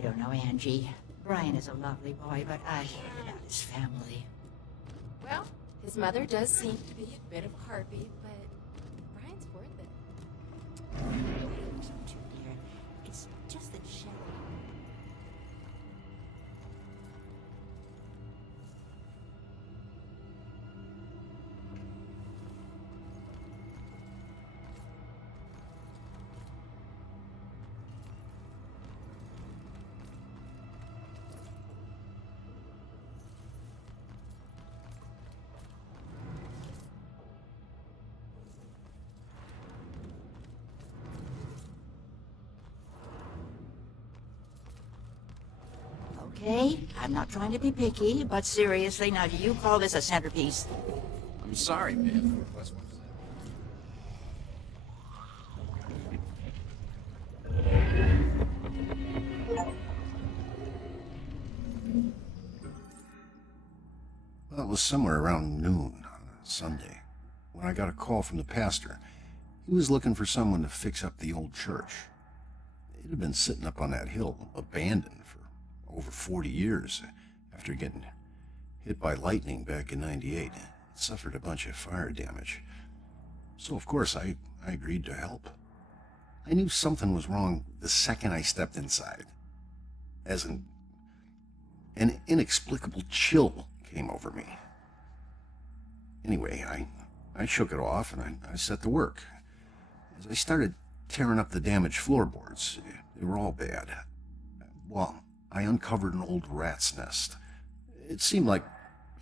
I don't know, Angie. Brian is a lovely boy, but I hate about his family. Well, his mother does seem to be a bit of a heartbeat, but Brian's worth it. Don't you, dear? It's just that Shelley... Okay, I'm not trying to be picky, but seriously, now do you call this a centerpiece? I'm sorry, man. What's that? Well, it was somewhere around noon on a Sunday when I got a call from the pastor. He was looking for someone to fix up the old church. It had been sitting up on that hill, abandoned for over 40 years after getting hit by lightning back in '98. It suffered a bunch of fire damage. So, of course, I agreed to help. I knew something was wrong the second I stepped inside. As an inexplicable chill came over me. Anyway, I shook it off and I set to work. As I started tearing up the damaged floorboards, they were all bad. Well, I uncovered an old rat's nest. It seemed like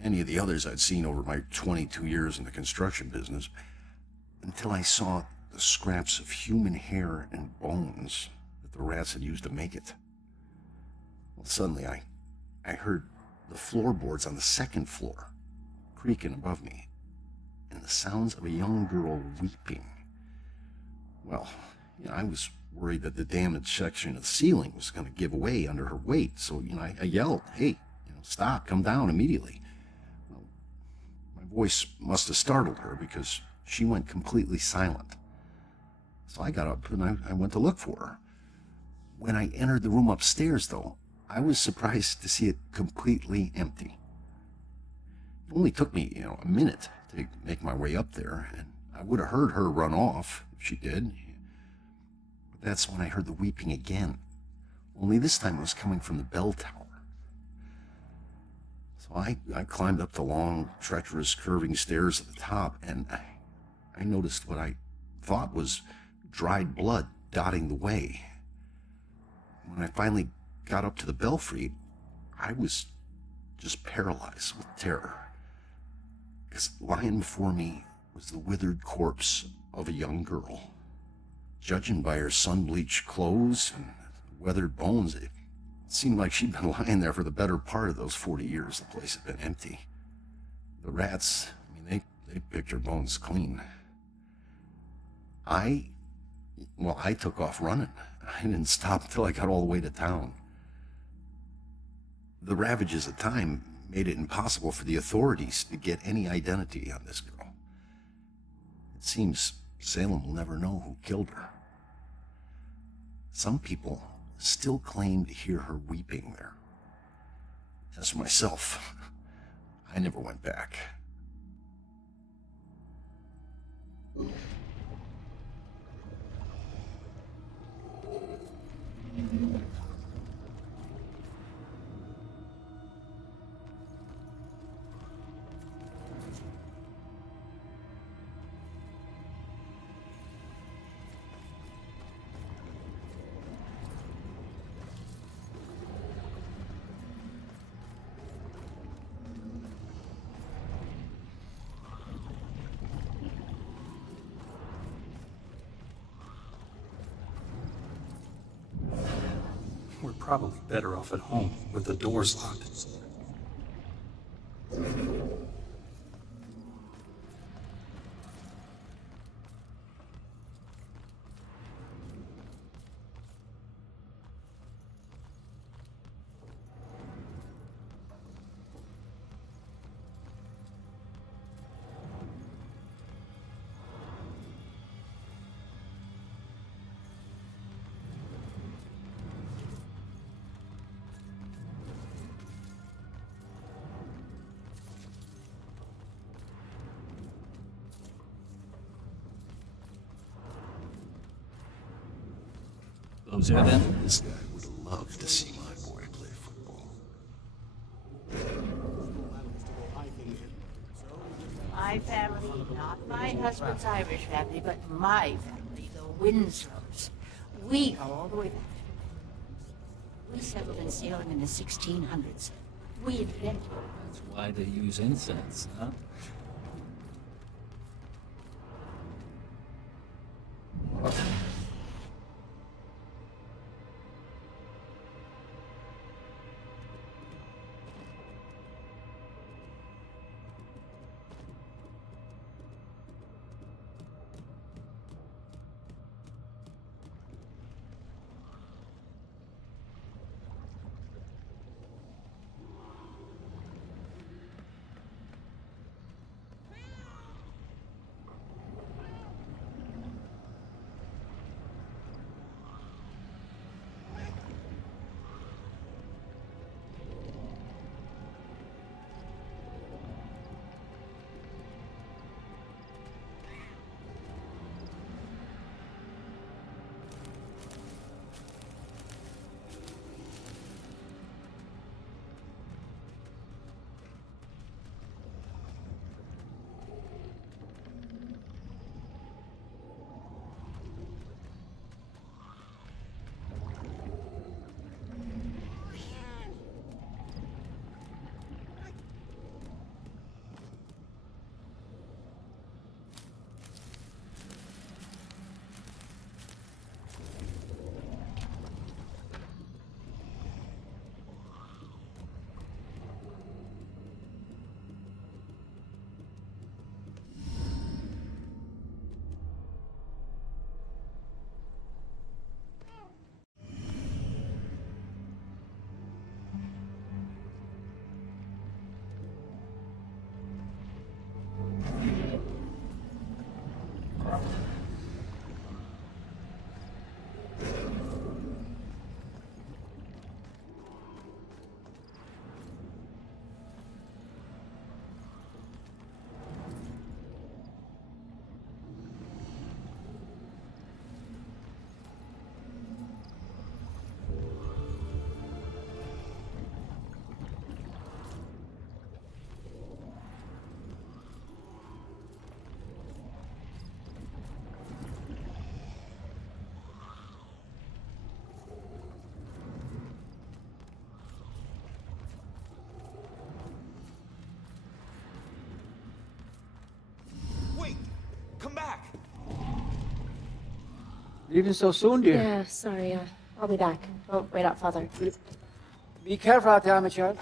any of the others I'd seen over my 22 years in the construction business, until I saw the scraps of human hair and bones that the rats had used to make it. Well, suddenly I heard the floorboards on the second floor creaking above me, and the sounds of a young girl weeping. Well, I was worried that the damaged section of the ceiling was going to give way under her weight, so I yelled, "Hey, stop, come down immediately." Well, my voice must have startled her because she went completely silent. So I got up and I went to look for her. When I entered the room upstairs, though, I was surprised to see it completely empty. It only took me, a minute to make my way up there, and I would have heard her run off if she did. But that's when I heard the weeping again. Only this time it was coming from the bell tower. So I climbed up the long, treacherous, curving stairs at the top, and I noticed what I thought was dried blood dotting the way. When I finally got up to the belfry, I was just paralyzed with terror, because lying before me was the withered corpse of a young girl. Judging by her sun-bleached clothes and weathered bones, it seemed like she'd been lying there for the better part of those 40 years the place had been empty. The rats, they picked her bones clean. I took off running. I didn't stop until I got all the way to town. The ravages of time made it impossible for the authorities to get any identity on this girl. It seems Salem will never know who killed her. Some people still claim to hear her weeping there. As for myself, I never went back. We're probably better off at home with the doors locked. Those are them. This guy would love to see my boy play football. My family, not my husband's Irish family, but my family, the Winslows. We go all the way back. We settled in Salem in the 1600s. We invented That's why they use incense, huh? Wait! Come back! Leaving so soon, dear? Yeah, sorry. I'll be back. Don't wait up, Father. Be careful out there, my child.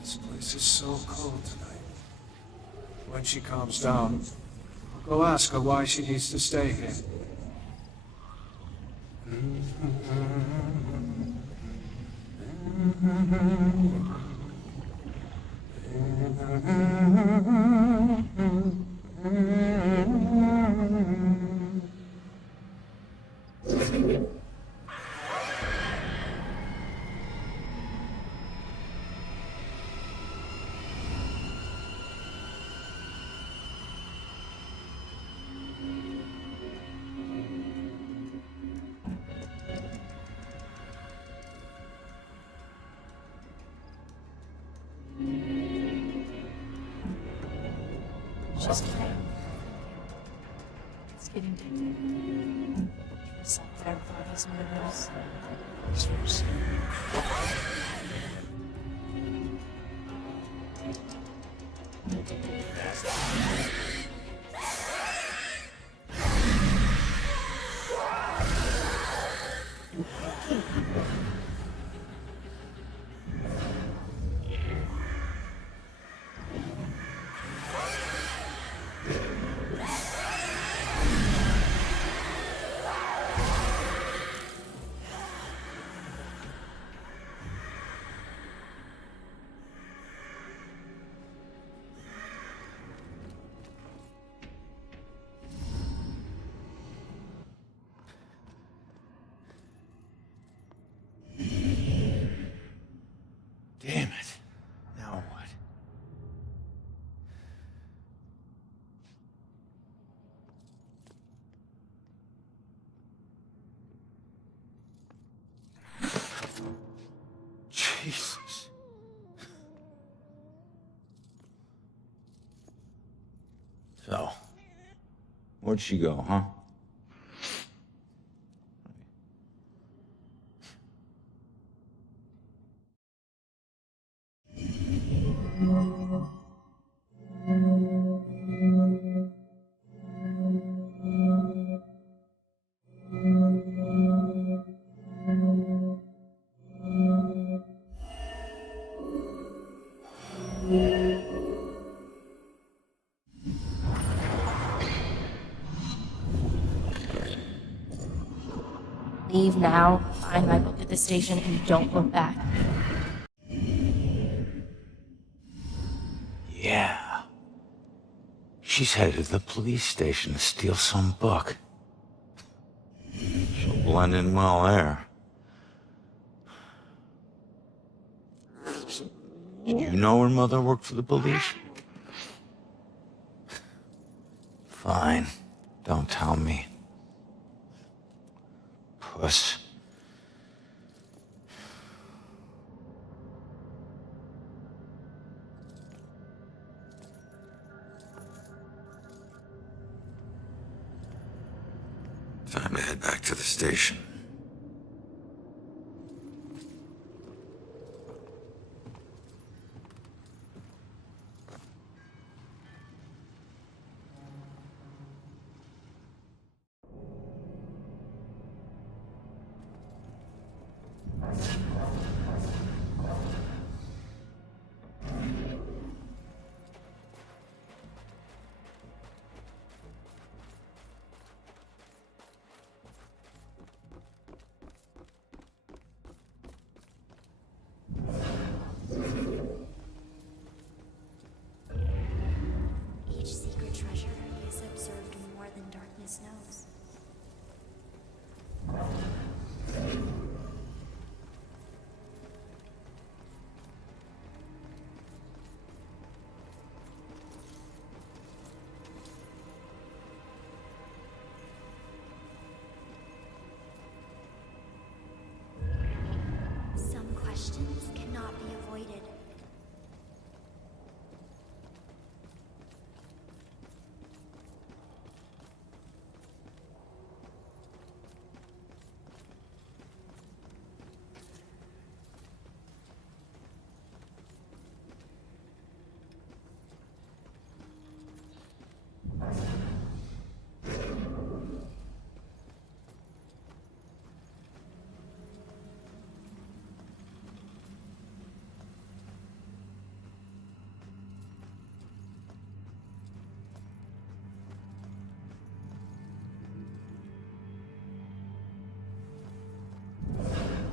This place is so cold tonight. When she calms down, I'll go ask her why she needs to stay here. Just kidding. It's getting tempting. Just like there for his murders. Jesus. So, where'd she go, huh? Leave now, find my book at the station, and don't look back. Yeah. She's headed to the police station to steal some book. She'll blend in well there. Did you know her mother worked for the police? Fine. Don't tell me. Puss. Time to head back to the station. Each secret treasure is observed more than darkness knows. Some questions cannot be avoided.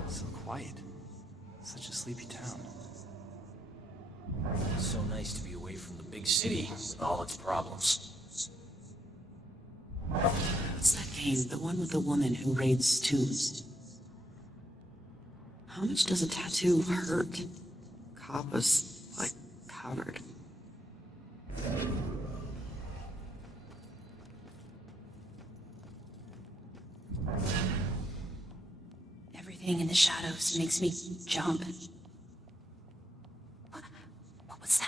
So quiet. Such a sleepy town. It's so nice to be away from the big city with all its problems. What's that game? The one with the woman who raids tombs. How much does a tattoo hurt? Cop was, like, covered. Everything in the shadows makes me jump. What was that?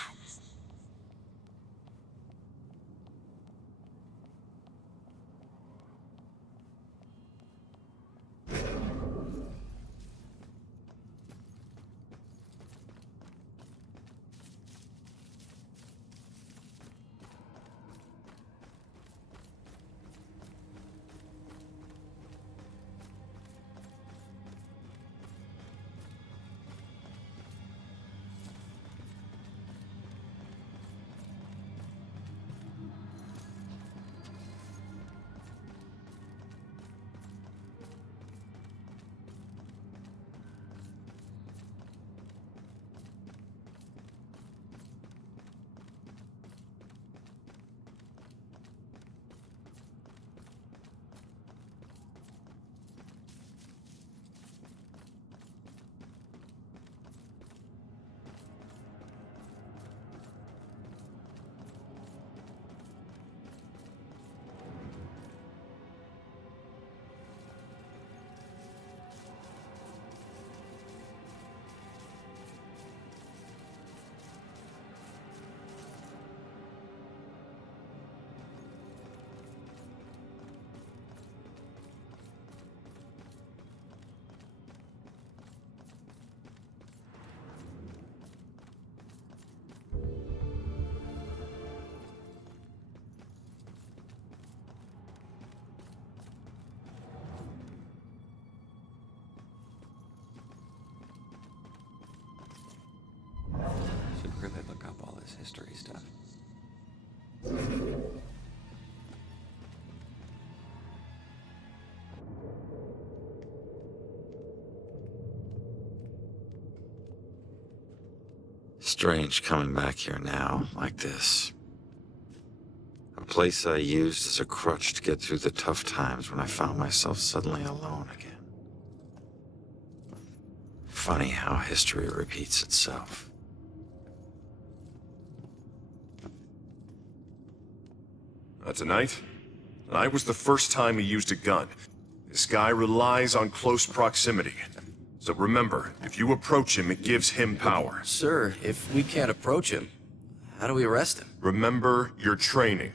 Strange coming back here now, like this. A place I used as a crutch to get through the tough times when I found myself suddenly alone again. Funny how history repeats itself. Tonight was the first time he used a gun. This guy relies on close proximity. So remember, if you approach him, it gives him power. Sir, if we can't approach him, how do we arrest him? Remember your training.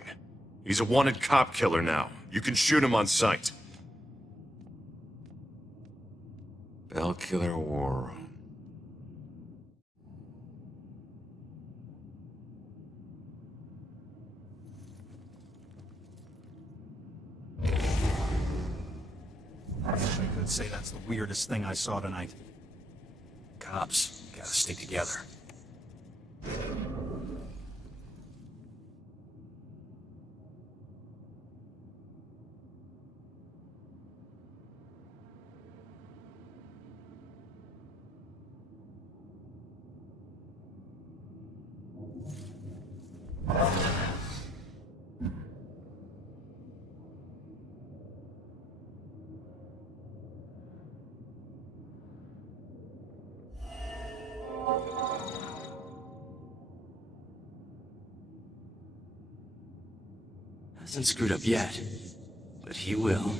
He's a wanted cop killer now. You can shoot him on sight. Bellkiller War Room. I could say that's the weirdest thing I saw tonight. Cops gotta stick together. Hasn't screwed up yet, but he will.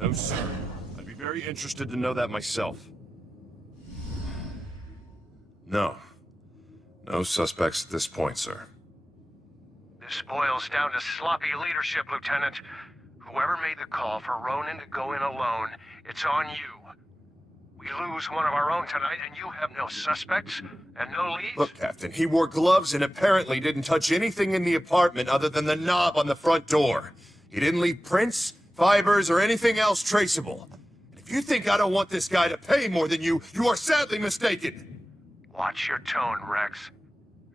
No, sir. I'd be very interested to know that myself. No. No suspects at this point, sir. This boils down to sloppy leadership, Lieutenant. Whoever made the call for Ronan to go in alone, it's on you. We lose one of our own tonight, and you have no suspects and no leads? Look, Captain, he wore gloves and apparently didn't touch anything in the apartment other than the knob on the front door. He didn't leave prints, fibers, or anything else traceable. If you think I don't want this guy to pay more than you, you are sadly mistaken. Watch your tone, Rex.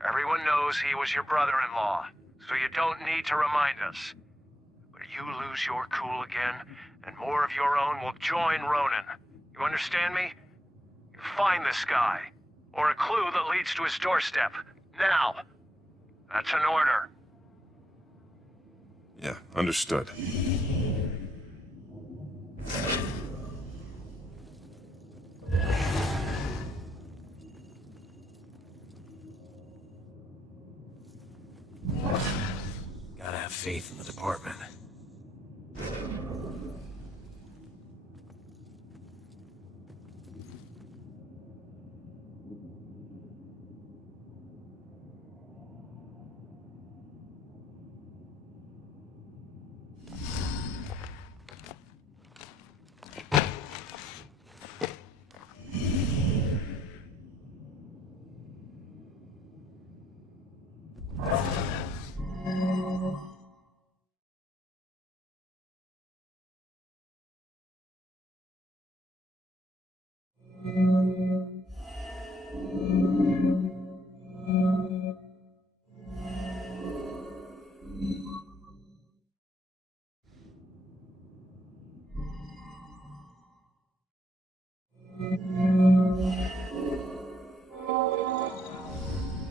Everyone knows he was your brother-in-law, so you don't need to remind us. But you lose your cool again, and more of your own will join Ronan. You understand me? You find this guy, or a clue that leads to his doorstep. Now! That's an order. Yeah, understood. Gotta have faith in the department.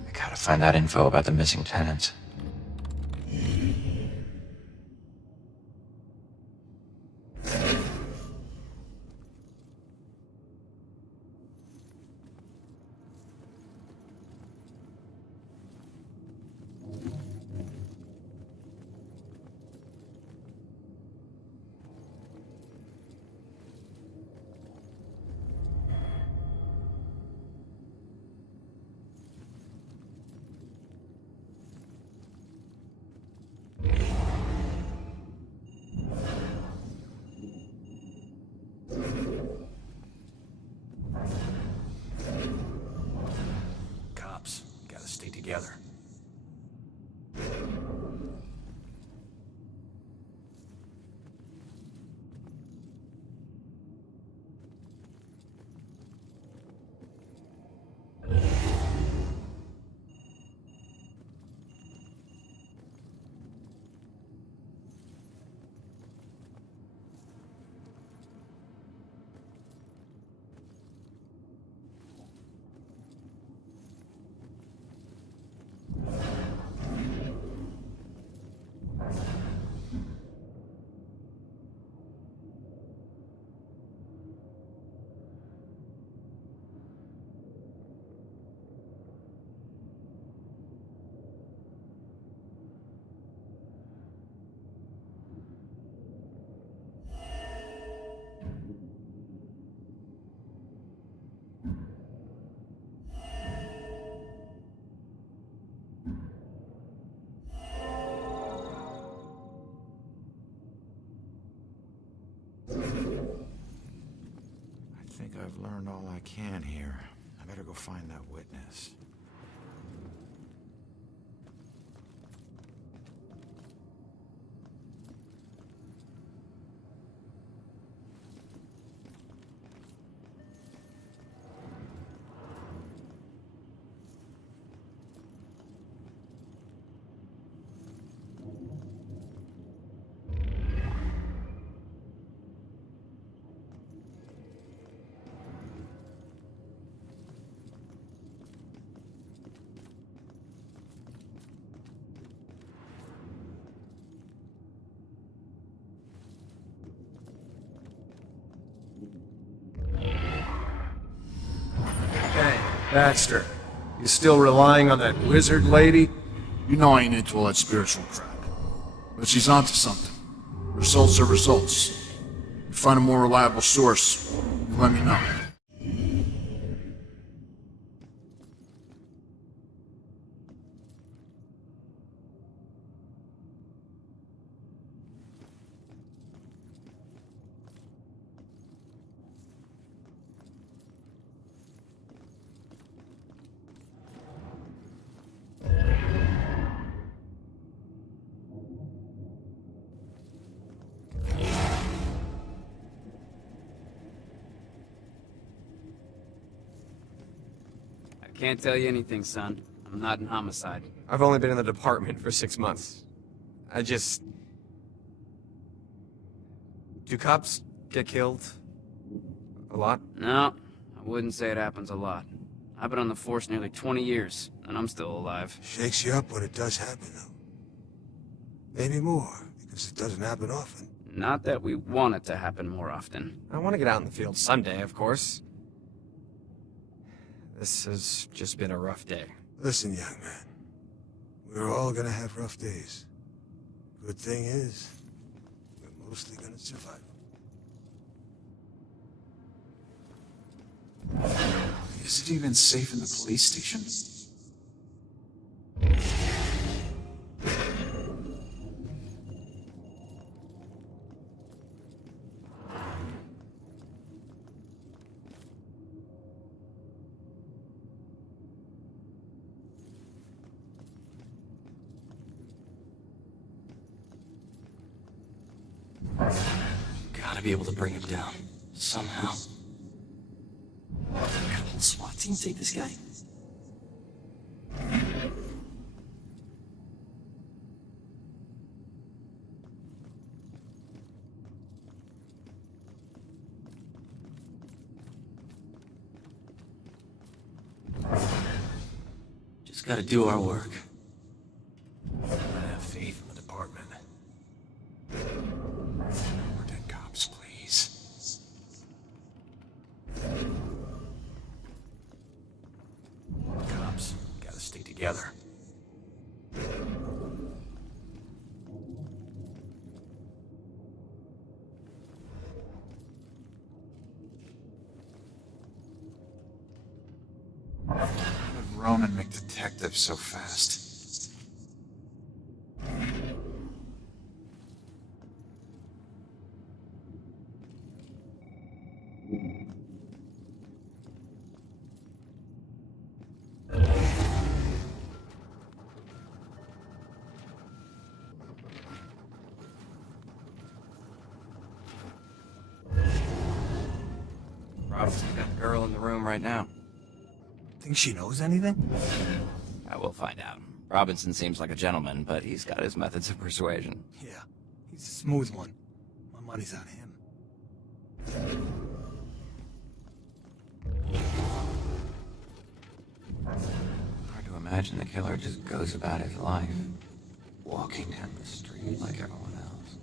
I gotta find out info about the missing tenants. together. I think I've learned all I can here. I better go find that witness. Hey, Baxter. You still relying on that wizard lady? You know I ain't into all that spiritual crap. But she's onto something. Results are results. You find a more reliable source, you let me know. Can't tell you anything, son. I'm not in homicide. I've only been in the department for 6 months. Do cops get killed? A lot? No, I wouldn't say it happens a lot. I've been on the force nearly 20 years, and I'm still alive. Shakes you up when it does happen, though. Maybe more, because it doesn't happen often. Not that we want it to happen more often. I want to get out in the field someday, of course. This has just been a rough day. Listen, young man. We're all gonna have rough days. Good thing is, we're mostly gonna survive them. Is it even safe in the police station? Gotta be able to bring him down. Somehow. Could a whole SWAT team take this guy? Just gotta do our work. I have faith in the department. More dead cops, please. Cops gotta stay together. How did Ronan make detectives so fast? Robinson's got the girl in the room right now. Think she knows anything? I will find out. Robinson seems like a gentleman, but he's got his methods of persuasion. Yeah, he's a smooth one. My money's on him. Hard to imagine the killer just goes about his life, walking down the street like everyone else.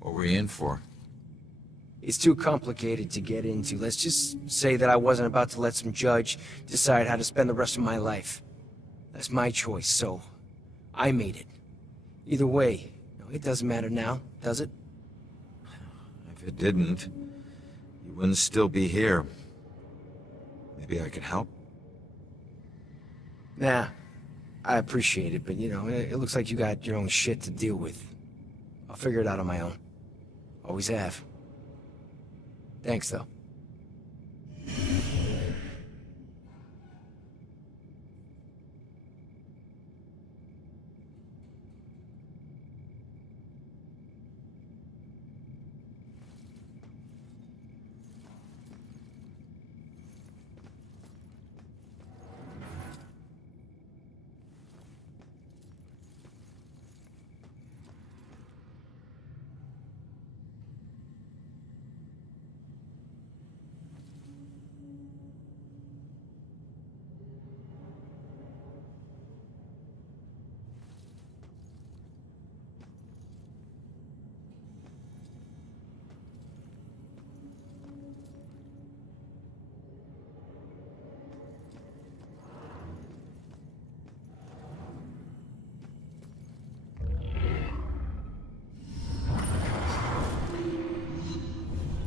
What were you in for? It's too complicated to get into. Let's just say that I wasn't about to let some judge decide how to spend the rest of my life. That's my choice, so I made it. Either way, it doesn't matter now, does it? If it didn't, you wouldn't still be here. Maybe I could help? Nah, I appreciate it, but it looks like you got your own shit to deal with. I'll figure it out on my own. Always have. Thanks, though.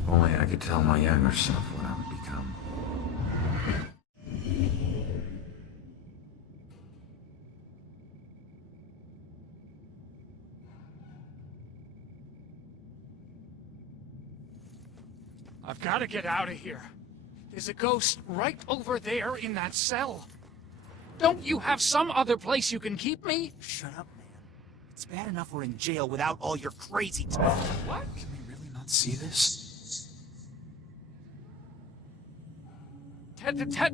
Only I could tell my younger self what I would become. I've got to get out of here. There's a ghost right over there in that cell. Don't you have some other place you can keep me? Shut up, man. It's bad enough we're in jail without all your crazy talk. What? Can we really not see this?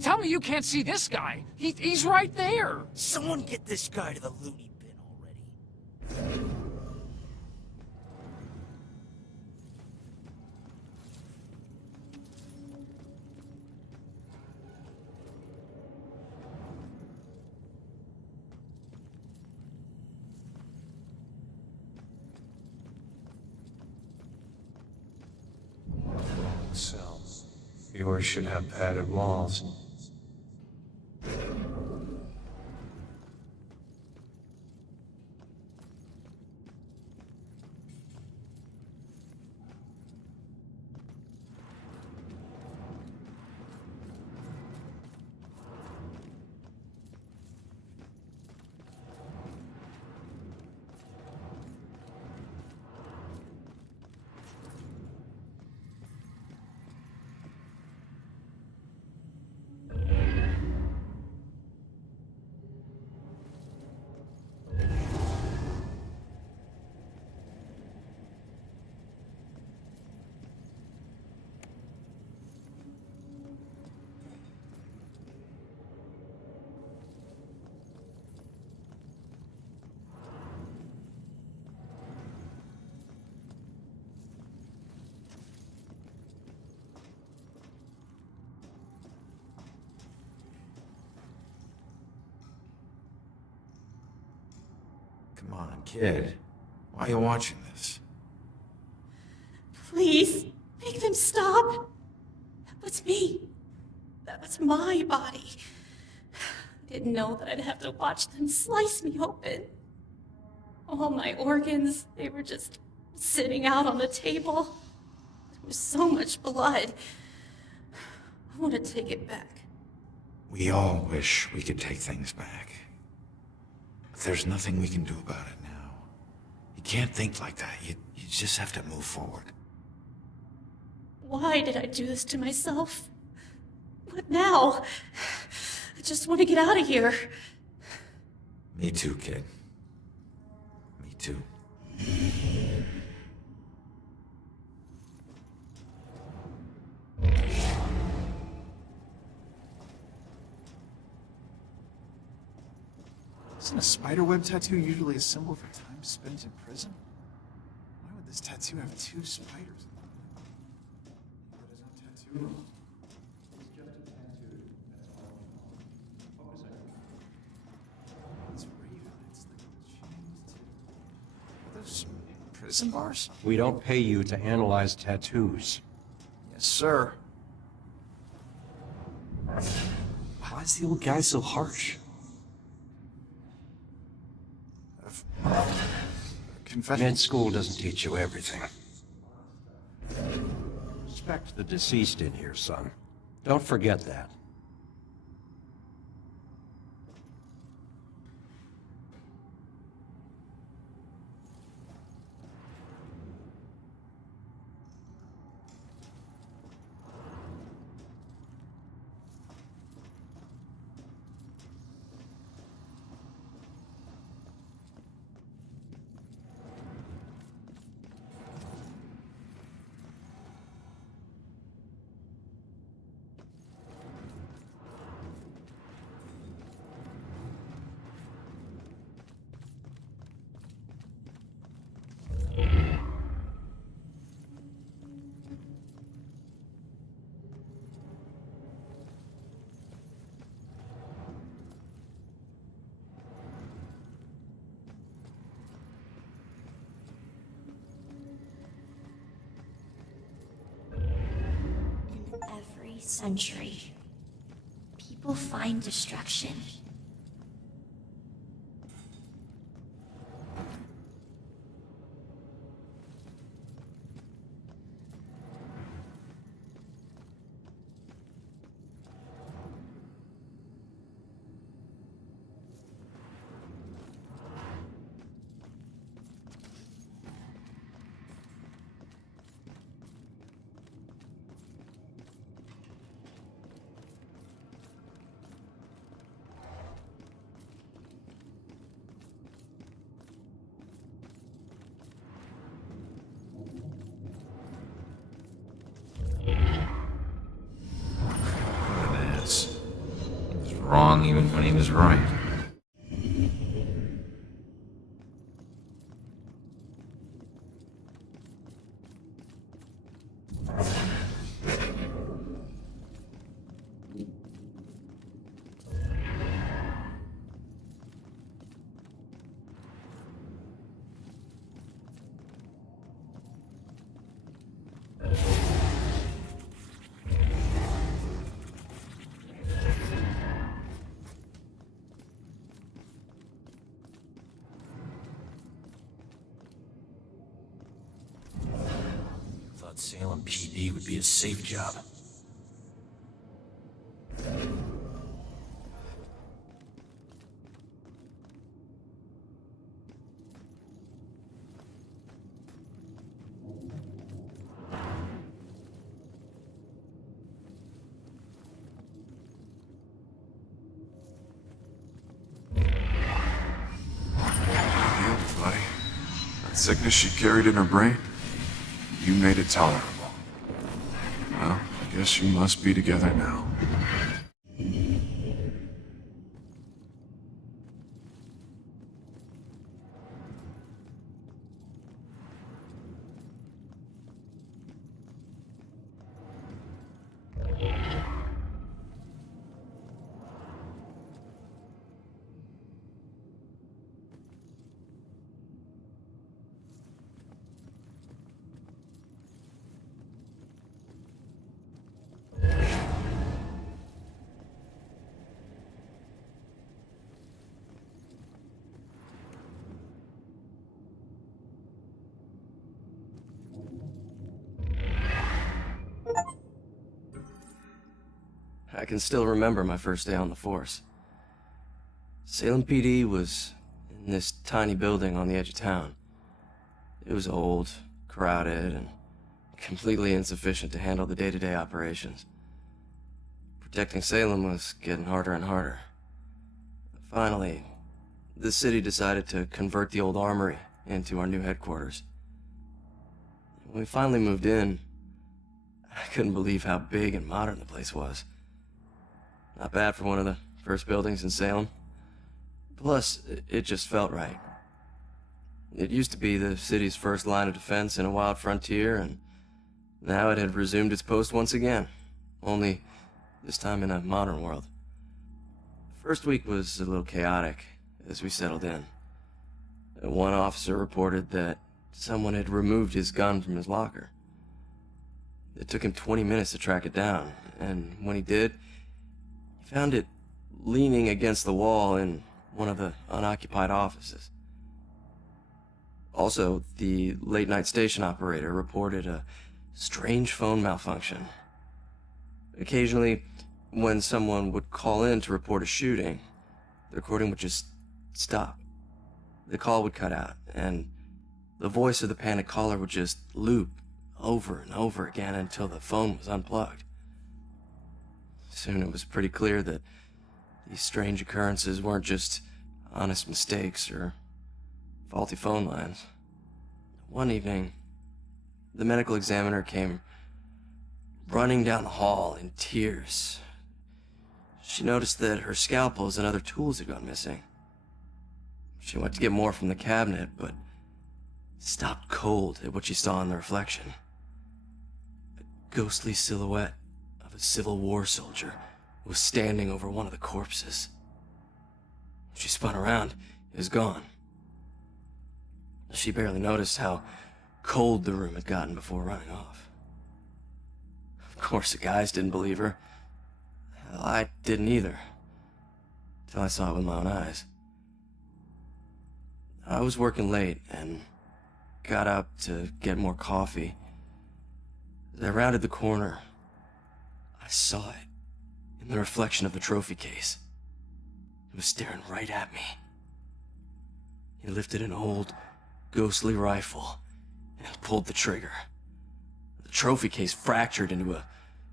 Tell me you can't see this guy. He's right there. Someone get this guy to the loony bin already. Cells. Yours should have padded walls. Come on, kid. Why are you watching this? Please, make them stop. That was me. That was my body. I didn't know that I'd have to watch them slice me open. All my organs, they were just sitting out on the table. There was so much blood. I want to take it back. We all wish we could take things back. But there's nothing we can do about it now. You can't think like that. You just have to move forward. Why did I do this to myself? What now? I just want to get out of here. Me too, kid. Me too. Isn't a spiderweb tattoo usually a symbol for time spent in prison? Why would this tattoo have two spiders? It's Raven. It's the chained to... Are those prison bars? We don't pay you to analyze tattoos. Yes, sir. Why is the old guy so harsh? Med school doesn't teach you everything. Respect the deceased in here, son. Don't forget that. Every century, people find destruction. Wrong even when he was right. Thought Salem PD would be a safe job. Buddy. That sickness she carried in her brain, you made it tolerable. Well, I guess you must be together now. I can still remember my first day on the force. Salem PD was in this tiny building on the edge of town. It was old, crowded, and completely insufficient to handle the day-to-day operations. Protecting Salem was getting harder and harder. Finally, the city decided to convert the old armory into our new headquarters. When we finally moved in, I couldn't believe how big and modern the place was. Not bad for one of the first buildings in Salem. Plus, it just felt right. It used to be the city's first line of defense in a wild frontier, and now it had resumed its post once again, only this time in a modern world. The first week was a little chaotic as we settled in. One officer reported that someone had removed his gun from his locker. It took him 20 minutes to track it down, and when he did, he found it leaning against the wall in one of the unoccupied offices. Also, the late-night station operator reported a strange phone malfunction. Occasionally, when someone would call in to report a shooting, the recording would just stop. The call would cut out, and the voice of the panicked caller would just loop over and over again until the phone was unplugged. Soon it was pretty clear that these strange occurrences weren't just honest mistakes or faulty phone lines. One evening, the medical examiner came running down the hall in tears. She noticed that her scalpels and other tools had gone missing. She went to get more from the cabinet, but stopped cold at what she saw in the reflection. A ghostly silhouette of a Civil War soldier was standing over one of the corpses. She spun around. It was gone. She barely noticed how cold the room had gotten before running off. Of course, the guys didn't believe her. Hell, I didn't either. Till I saw it with my own eyes. I was working late and got up to get more coffee. As I rounded the corner, I saw it in the reflection of the trophy case. It was staring right at me. He lifted an old, ghostly rifle and pulled the trigger. The trophy case fractured into a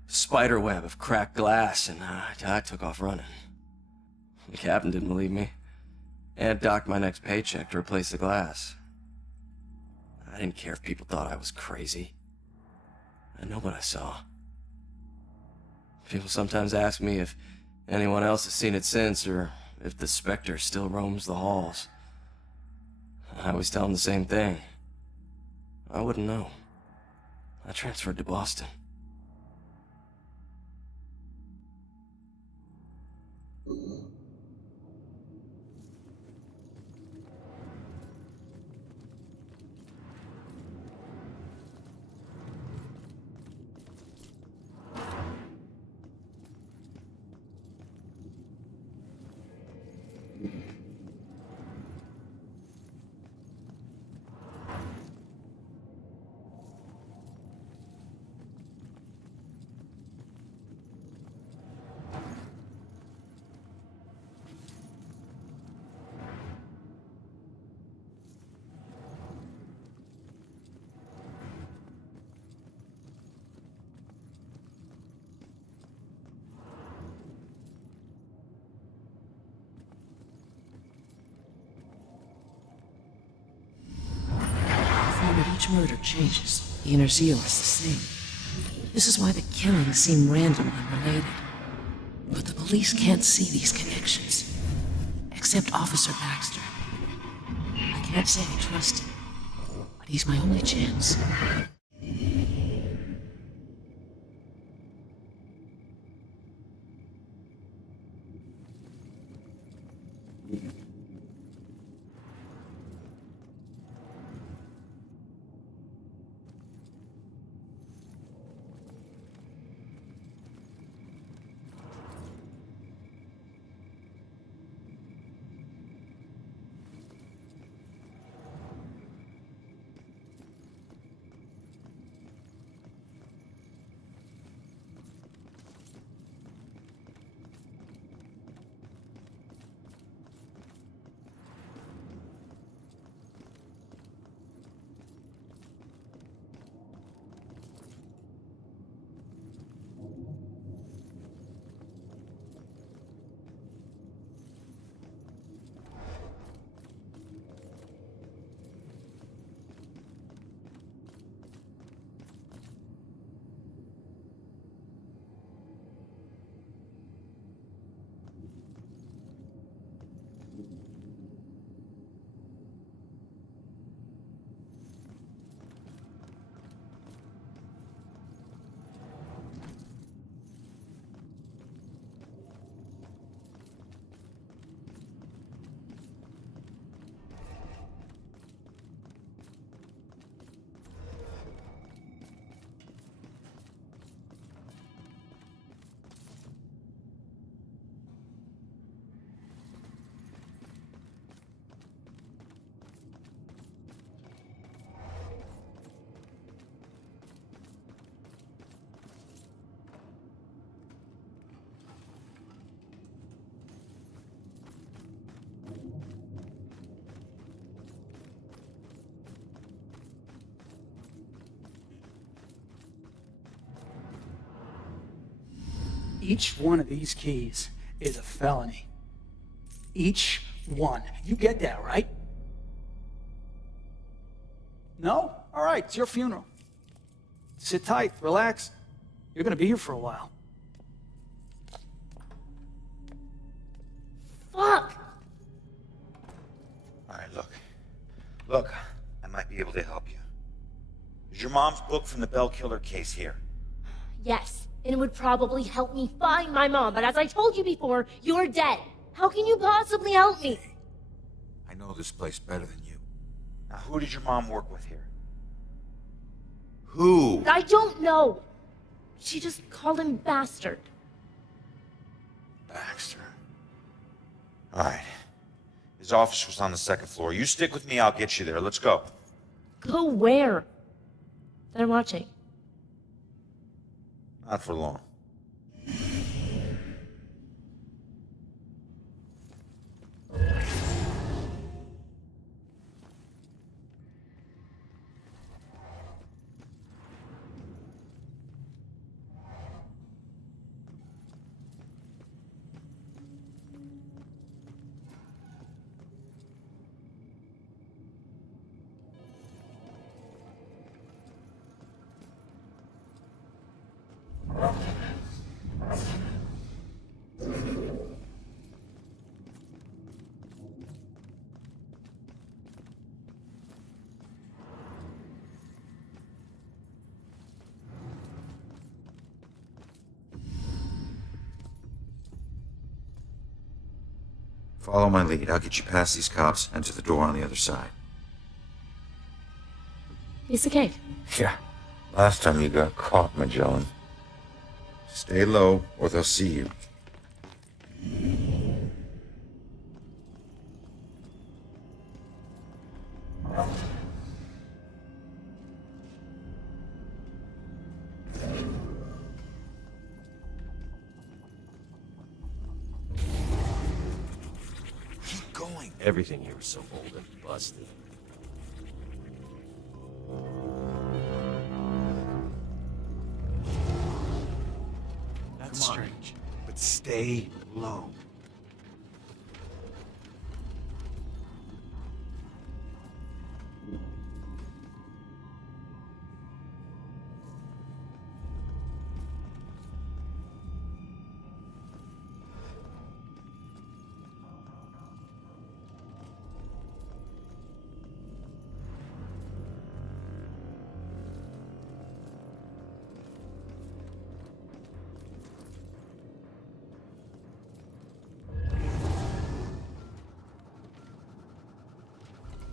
spider web of cracked glass, and I took off running. The captain didn't believe me and docked my next paycheck to replace the glass. I didn't care if people thought I was crazy. I know what I saw. People sometimes ask me if anyone else has seen it since, or if the specter still roams the halls. I always tell them the same thing. I wouldn't know. I transferred to Boston. Each murder changes. The inner seal is the same. This is why the killings seem random and related. But the police can't see these connections. Except Officer Baxter. I can't say I trust him, but he's my only chance. Each one of these keys is a felony. Each one. You get that, right? No? All right, it's your funeral. Sit tight, relax. You're gonna be here for a while. Fuck! Alright, look. Look, I might be able to help you. Is your mom's book from the Bell Killer case here? Yes, and it would probably help me find my mom, but as I told you before, you're dead. How can you possibly help me? I know this place better than you. Now, who did your mom work with here? Who? I don't know. She just called him bastard. Baxter. Alright. His office was on the second floor. You stick with me, I'll get you there. Let's go. Go where? They're watching. Not for long. Follow my lead. I'll get you past these cops and to the door on the other side. Piece of cake. Yeah. Last time you got caught, Magellan. Stay low, or they'll see you. Keep going. Everything here is so old and busted. That's Come on. strange. But stay low.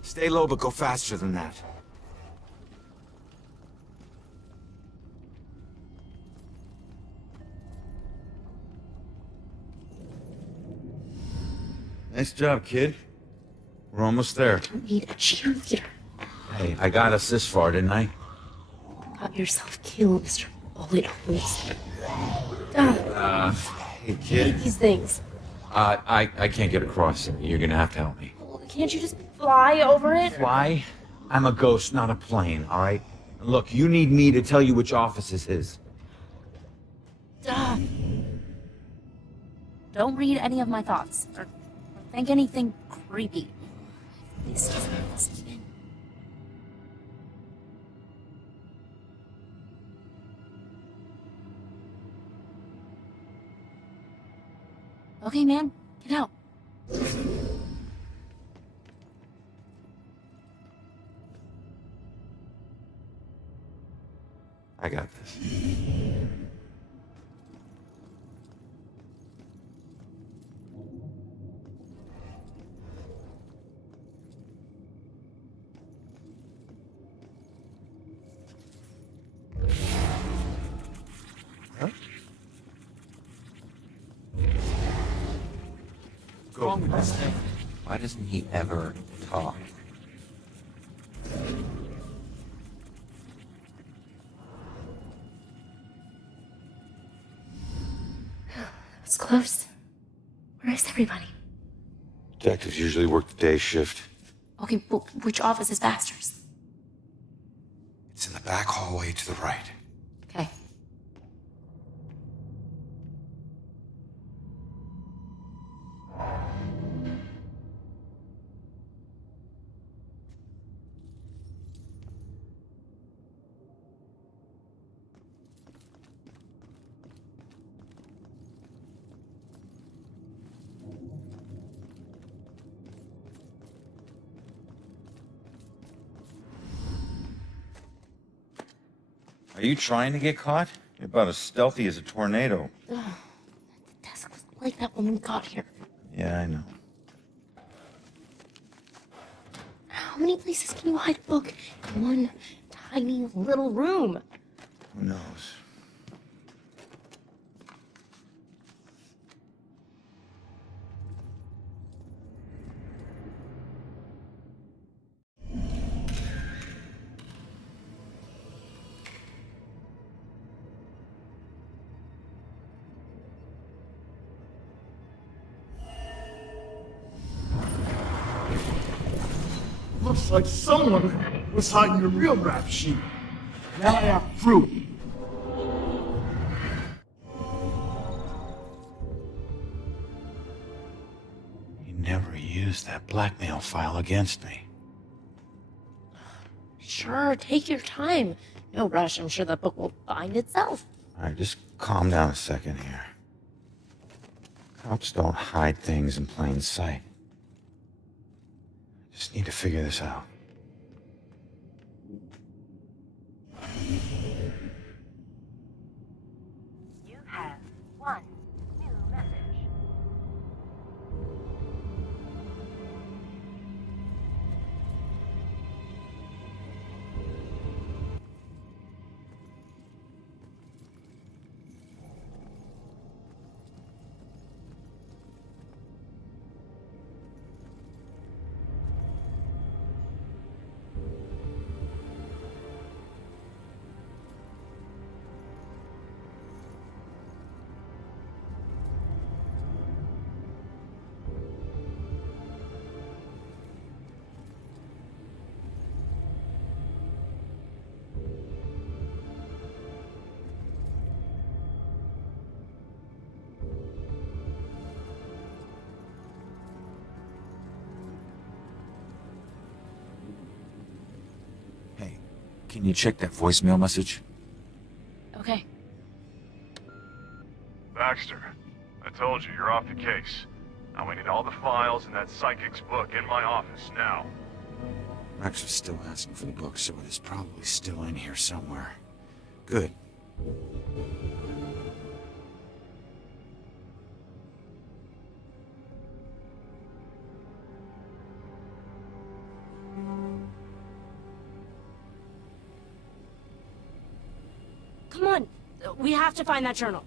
Stay low, but go faster than that. Nice job, kid. We're almost there. You need a cheerleader. Hey, I got us this far, didn't I? Got yourself killed, Mr. Bullet Holes. Hey, kid. These things. I can't get across. You're gonna have to help me. Can't you just fly over it? Fly? I'm a ghost, not a plane, all right? Look, you need me to tell you which office is his. Duh. Don't read any of my thoughts, or think anything creepy. This doesn't listen in. Okay, man, get out. I got this. Huh? What's wrong with this thing? Why doesn't he ever talk? It's close. Where is everybody? Detectives usually work the day shift. Okay, but which office is Baxter's? It's in the back hallway to the right. Okay. Are you trying to get caught? You're about as stealthy as a tornado. Ugh, the desk was like that when we got here. Yeah, I know. How many places can you hide a book in one tiny little room? Who knows? Looks like someone was hiding the real rap sheet. Now I have proof. He never used that blackmail file against me. Sure, take your time. No rush, I'm sure the book will find itself. Alright, just calm down a second here. Cops don't hide things in plain sight. Just need to figure this out. You have one new message. Can you check that voicemail message? Okay. Baxter, I told you, you're off the case. Now we need all the files in that psychic's book in my office now. Rex was still asking for the book, so it is probably still in here somewhere. Good. Come on, we have to find that journal.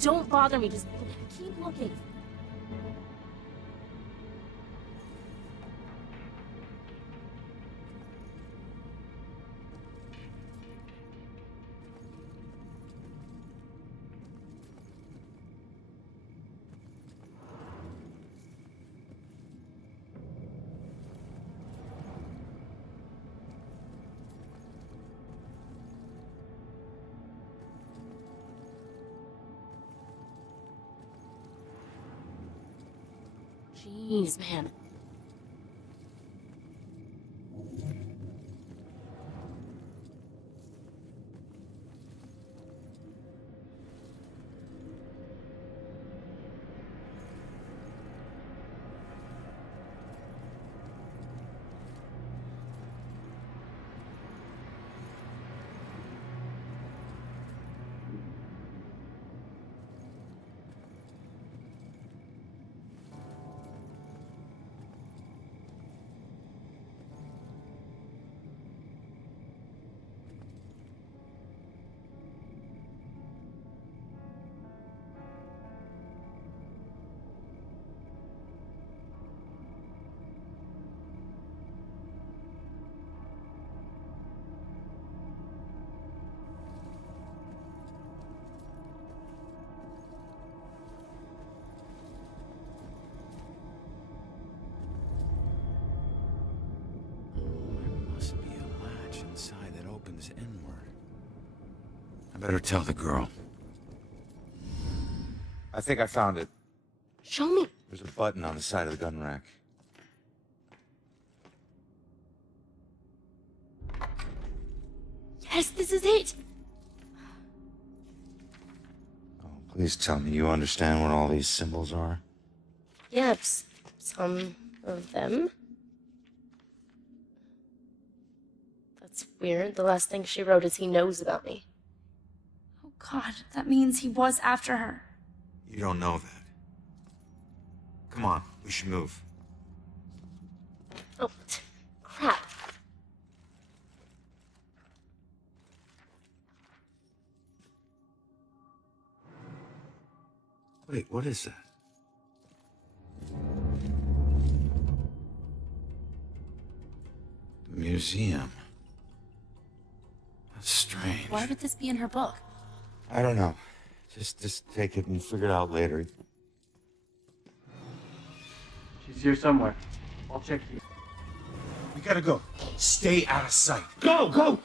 Don't bother me, just keep looking. Jeez, man. I better tell the girl. I think I found it. Show me. There's a button on the side of the gun rack. Yes, this is it. Please tell me you understand what all these symbols are. Yes, some of them. That's weird. The last thing she wrote is he knows about me. Oh God, that means he was after her. You don't know that. Come on, we should move. Oh, crap. Wait, what is that? The museum. That's strange. Why would this be in her book? I don't know. Just take it and figure it out later. She's here somewhere. I'll check you. We gotta go. Stay out of sight. Go, go!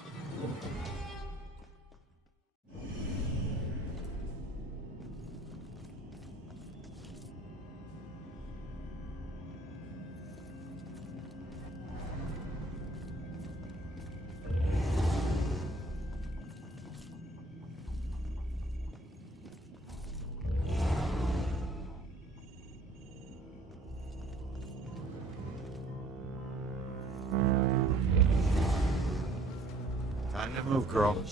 Time to move, girl.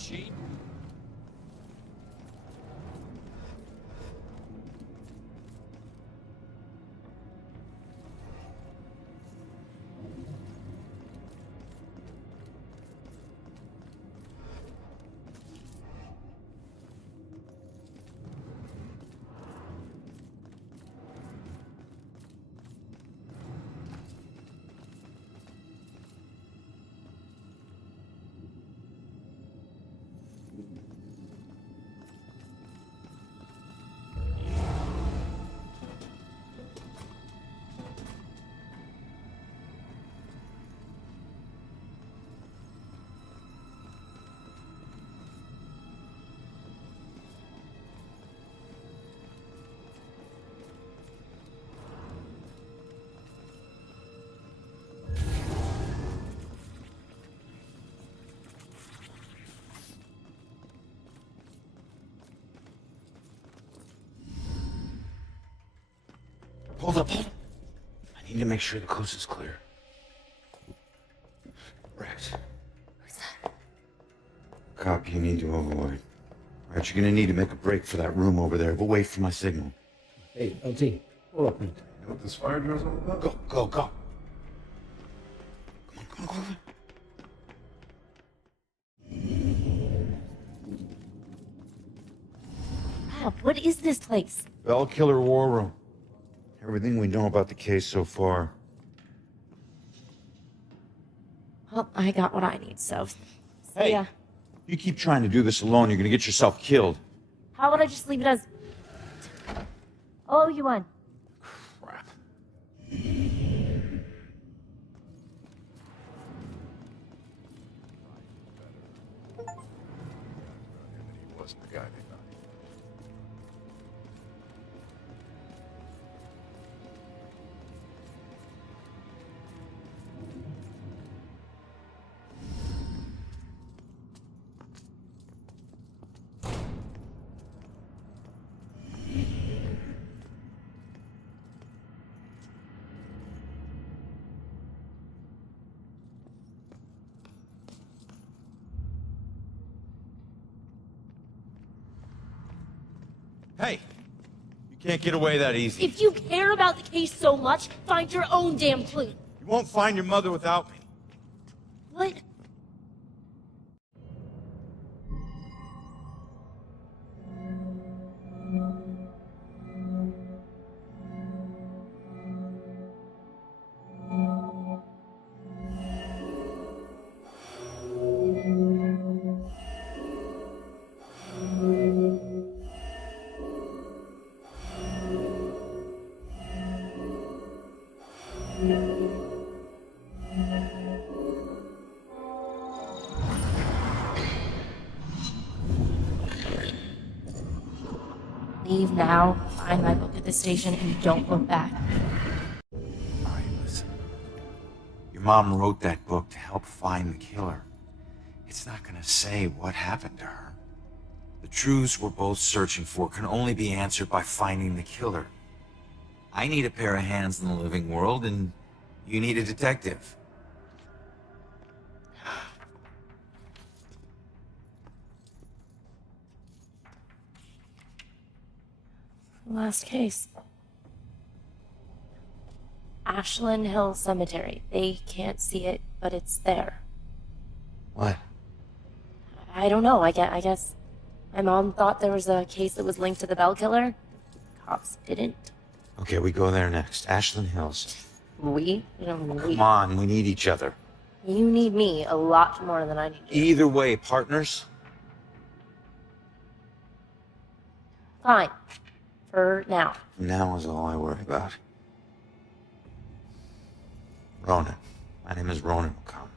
Hold up. I need to make sure the coast is clear. Rex. What's that? Copy you need to avoid. Alright, you're gonna need to make a break for that room over there, but wait for my signal. Hey, LT, hold up. You know what this fire drill's all about? Go, go, go. Come on. Rob, what is this place? Bell Killer War Room. Everything we know about the case so far. Well, I got what I need, so... Hey. Yeah. You keep trying to do this alone, you're gonna get yourself killed. How would I just leave it as... Oh, you won. Crap. He wasn't the guy they thought he was. Hey! You can't get away that easy. If you care about the case so much, find your own damn clue. You won't find your mother without me. What? Leave now, find my book at the station, and don't look back. Alright, listen. Your mom wrote that book to help find the killer. It's not gonna say what happened to her. The truths we're both searching for can only be answered by finding the killer. I need a pair of hands in the living world, and you need a detective. Last case. Ashland Hill Cemetery. They can't see it, but it's there. What? I don't know. I guess my mom thought there was a case that was linked to the Bell killer. Cops didn't. Okay, we go there next. Ashland Hills. We? You know, we. Come on, we need each other. You need me a lot more than I need you. Either way, partners. Fine. For now. Now is all I worry about. Ronan. My name is Ronan McCown.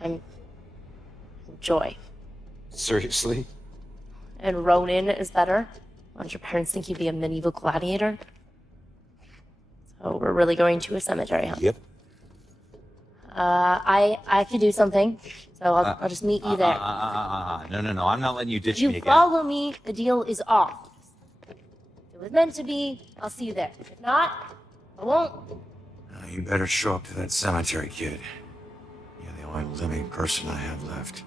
I'm Joy. Seriously? And Ronin is better? Don't your parents think you'd be a medieval gladiator? So we're really going to a cemetery, huh? Yep. I could do something. So I'll just meet you there. No. I'm not letting you ditch You me again. follow me, the deal is off. If it was meant to be, I'll see you there. If not, I won't. You better show up to that cemetery, kid. You're the only living person I have left.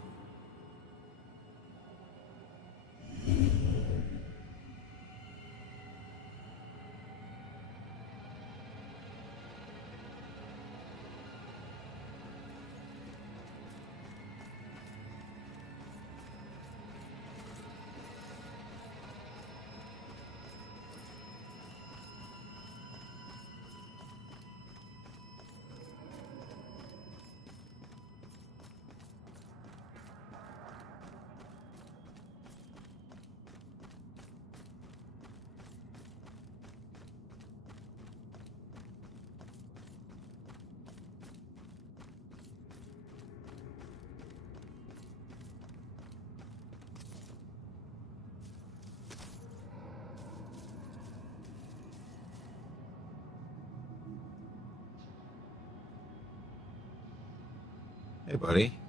Hey, buddy.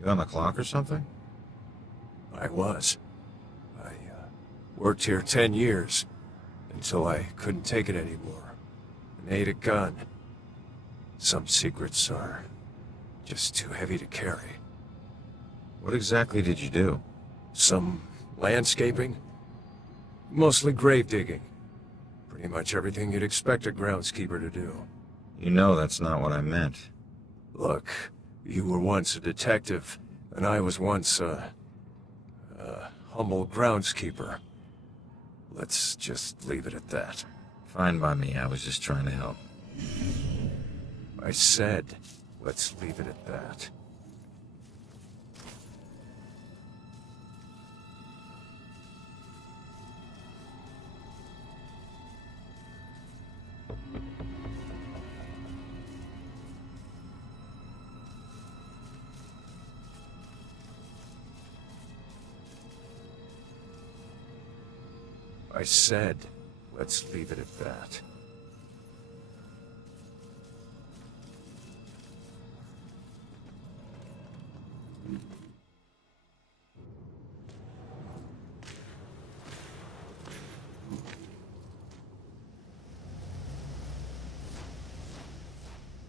You on the clock or something? I was. I worked here 10 years until I couldn't take it anymore and ate a gun. Some secrets are just too heavy to carry. What exactly did you do? Some landscaping, mostly grave digging. Pretty much everything you'd expect a groundskeeper to do. You know that's not what I meant. Look, you were once a detective, and I was once a humble groundskeeper. Let's just leave it at that. Fine by me, I was just trying to help. I said, let's leave it at that. I said, let's leave it at that.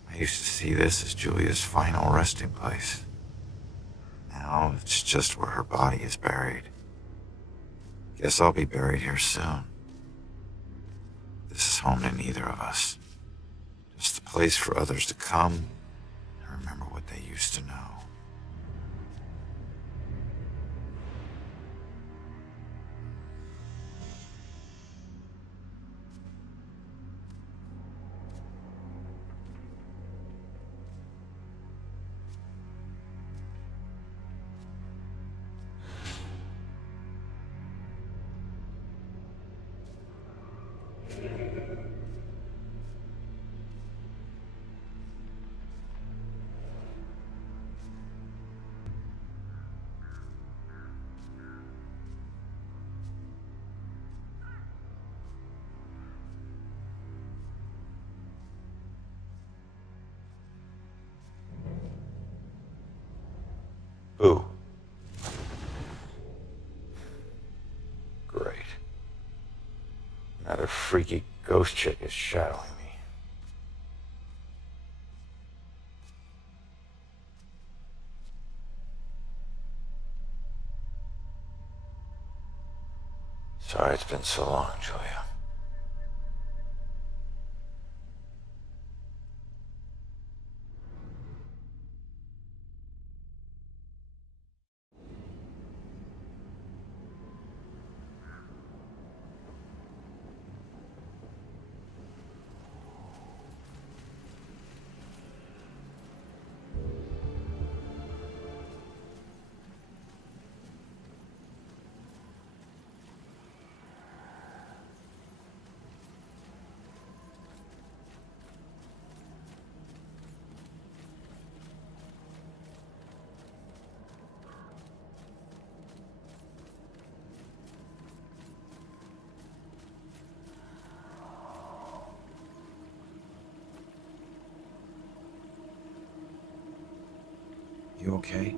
I used to see this as Julia's final resting place. Now it's just where her body is buried. Guess I'll be buried here soon. This is home to neither of us. Just a place for others to come and remember what they used to know. Another freaky ghost chick is shadowing me. Sorry it's been so long, Julia. You okay?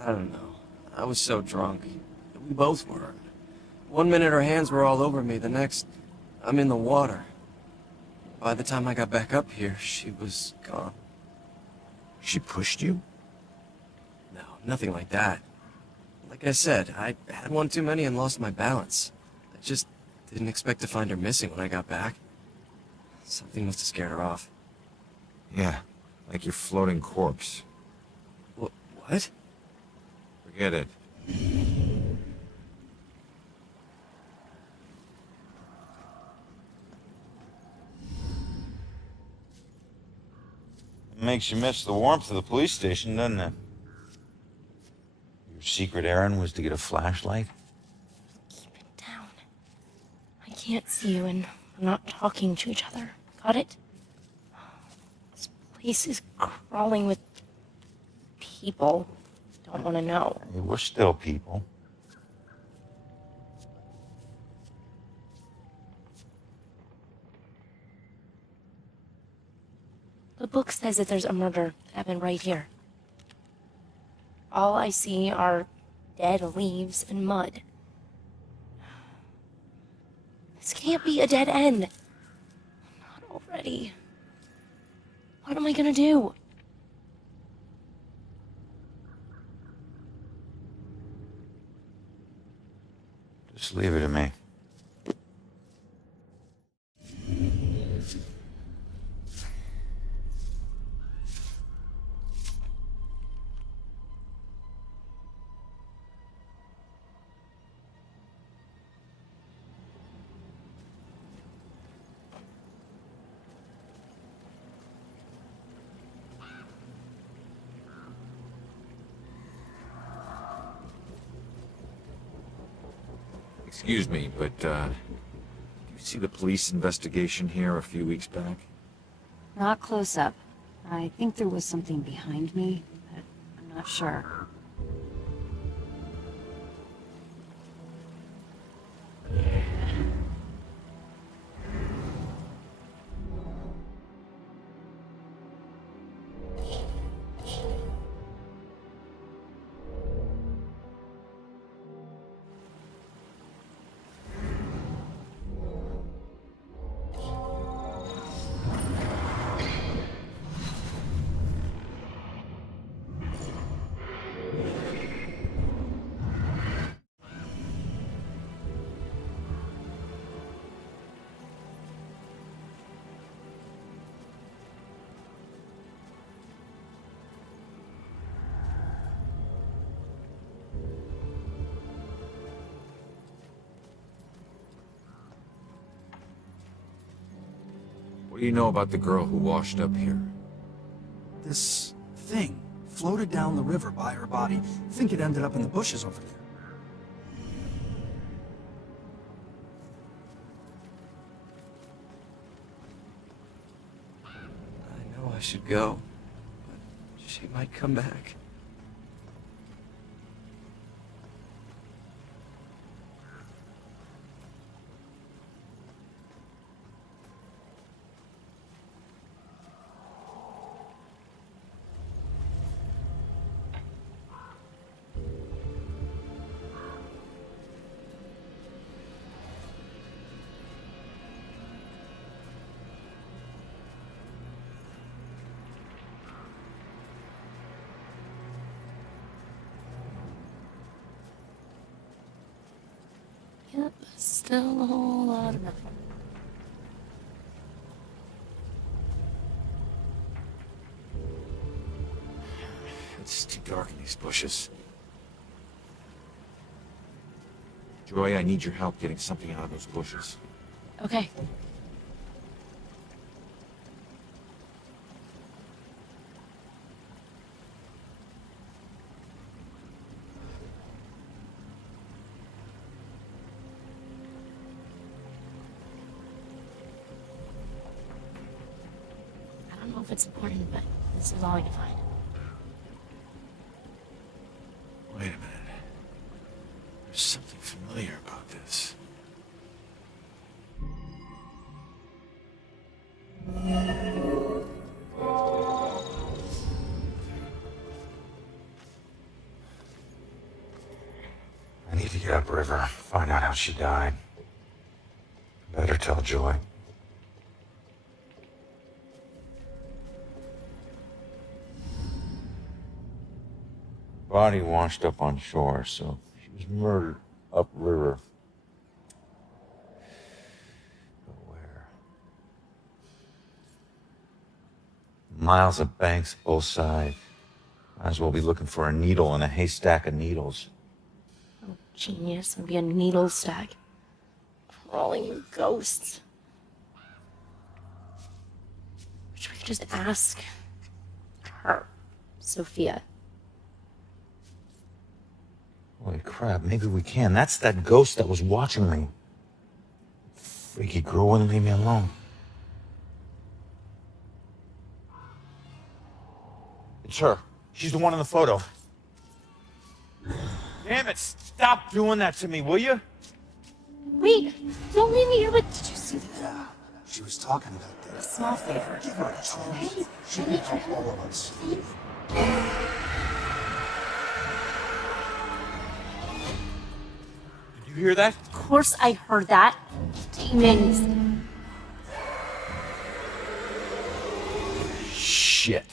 I don't know. I was so drunk. We both were. One minute her hands were all over me, the next, I'm in the water. By the time I got back up here, she was gone. She pushed you? No, nothing like that. Like I said, I had one too many and lost my balance. I just didn't expect to find her missing when I got back. Something must have scared her off. Yeah, like your floating corpse. What? Forget it. It makes you miss the warmth of the police station, doesn't it? Your secret errand was to get a flashlight? Keep it down. I can't see you and we're not talking to each other. Got it? This place is crawling with people. Don't want to know. Hey, we're still people. The book says that there's a murder that happened right here. All I see are dead leaves and mud. This can't be a dead end. Not already. What am I gonna do? Just leave it to me. Excuse me, but, did you see the police investigation here a few weeks back? Not close up. I think there was something behind me, but I'm not sure. What do you know about the girl who washed up here? This thing floated down the river by her body. I think it ended up in the bushes over there. I know I should go, but she might come back. still a whole lot of nothing. It's too dark in these bushes. Joy, I need your help getting something out of those bushes. Okay. I don't know if it's important, but this is all I can find. Wait a minute. There's something familiar about this. I need to get upriver, find out how she died. Better tell Joy. Body washed up on shore, so she was murdered upriver. But where? Miles of banks both sides. Might as well be looking for a needle in a haystack of needles. Oh, genius. It'd be a needle stack. Crawling with ghosts. Wish we could just ask her, Sophia. Holy crap, maybe we can. That's that ghost that was watching me. Freaky girl wouldn't leave me alone. It's her. She's the one in the photo. Damn it, stop doing that to me, will you? Wait, don't leave me here with... Did you see that? She was talking about that. Small favor. Give her a chance. She can help all of us. Did you hear that? Of course I heard that. Demons. Shit.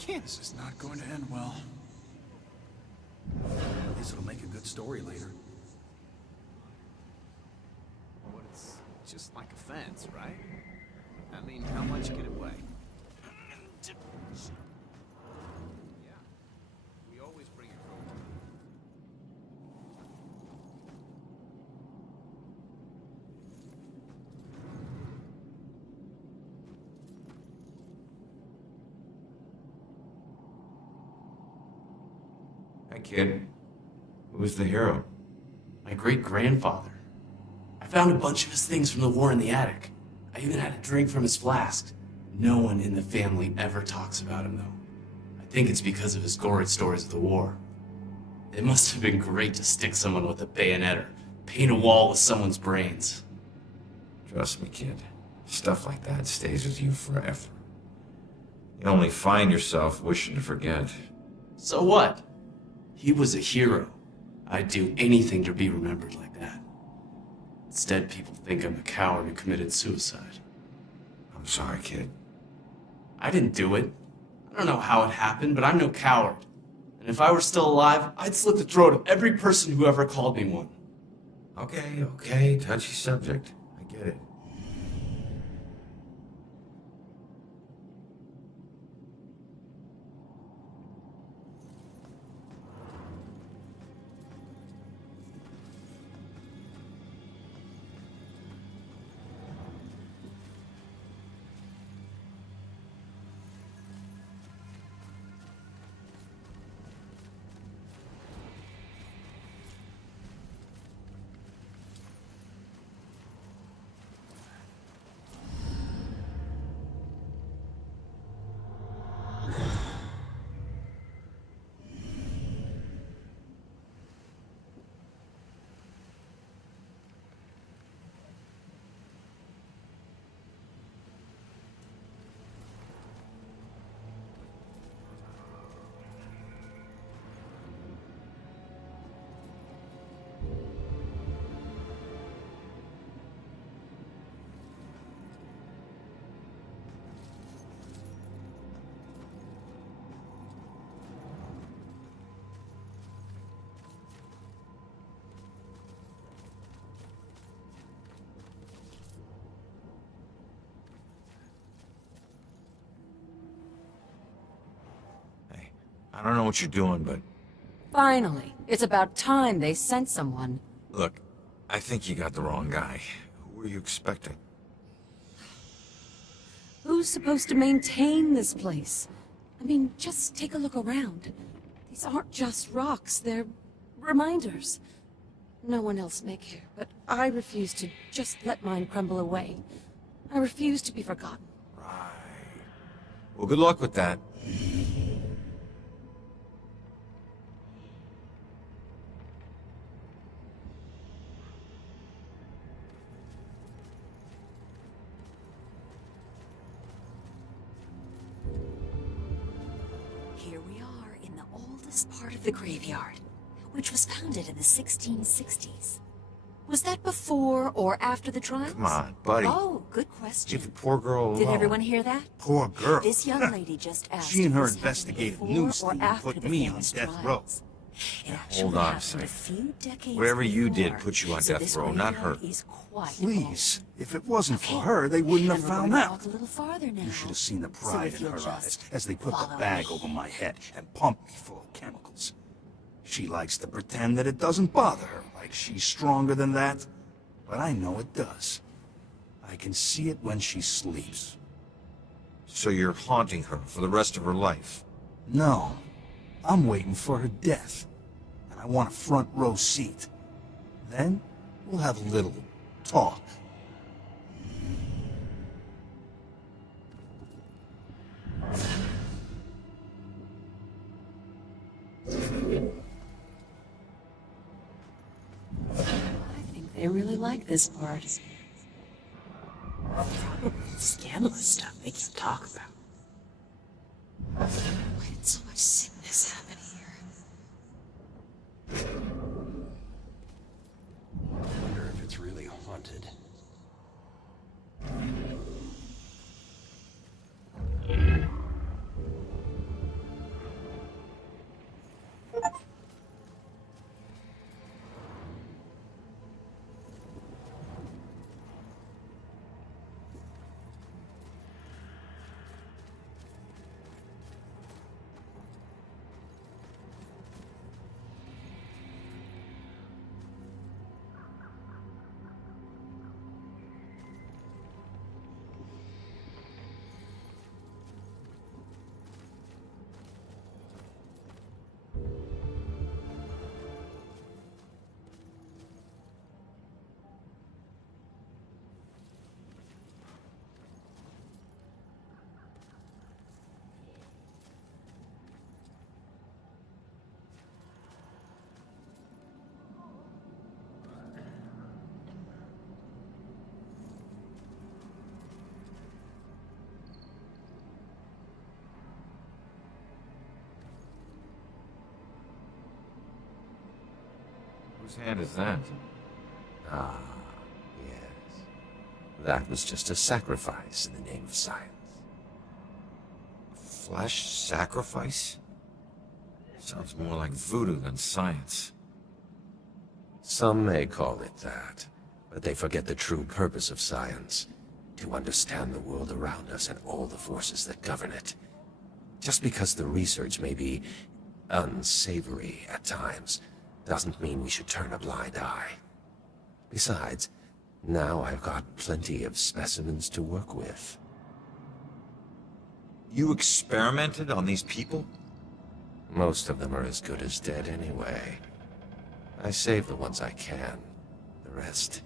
can't. This is not going to end well. At least it'll make a good story later. But it's just like a fence, right? I mean, how much can it weigh? Yeah. We always bring it home. Hi, kid. Who's the hero? My great-grandfather. I found a bunch of his things from the war in the attic. I even had a drink from his flask. No one in the family ever talks about him, though. I think it's because of his gory stories of the war. It must have been great to stick someone with a bayonet or paint a wall with someone's brains. Trust me, kid. Stuff like that stays with you forever. You only find yourself wishing to forget. So what? He was a hero. I'd do anything to be remembered like that. Instead, people think I'm a coward who committed suicide. I'm sorry, kid. I didn't do it. I don't know how it happened, but I'm no coward. And if I were still alive, I'd slit the throat of every person who ever called me one. Okay, touchy subject. I get it. I don't know what you're doing, but Finally. It's about time they sent someone. look, I think you got the wrong guy. Who were you expecting? Who's supposed to maintain this place? I mean, just take a look around. These aren't just rocks, they're reminders. No one else may care, but I refuse to just let mine crumble away. I refuse to be forgotten. Well, good luck with that. Here we are in the oldest part of the graveyard, which was founded in the 1660s. Was that before or after the trials? Come on, buddy. Oh, good question. Leave the poor girl alone. Did everyone hear that? Poor girl. This young lady just asked. She and her if this happened investigative before news or team after put the me on famous death trials. row. It actually Hold on a happened second. few decades Whatever you did before, put you on so death this row, not her. graveyard is quite Please, if it wasn't for her, they wouldn't have then we're found gonna out. walk a little farther now. You should have seen the So pride if in you'll her eyes just as they put the follow bag me. over my head and pumped me full of chemicals. She likes to pretend that it doesn't bother her, like she's stronger than that. But I know it does. I can see it when she sleeps. So you're haunting her for the rest of her life? No, I'm waiting for her death. And I want a front row seat. Then we'll have a little talk. I think they really like this part. Probably scandalous stuff they can talk about. Why did so much sickness happen here? I wonder if it's really haunted. Whose hand is that? Ah, yes. That was just a sacrifice in the name of science. Flesh sacrifice? Sounds more like voodoo than science. Some may call it that, but they forget the true purpose of science. To understand the world around us and all the forces that govern it. Just because the research may be unsavory at times, doesn't mean we should turn a blind eye. Besides, now I've got plenty of specimens to work with. You experimented on these people? Most of them are as good as dead anyway. I save the ones I can. The rest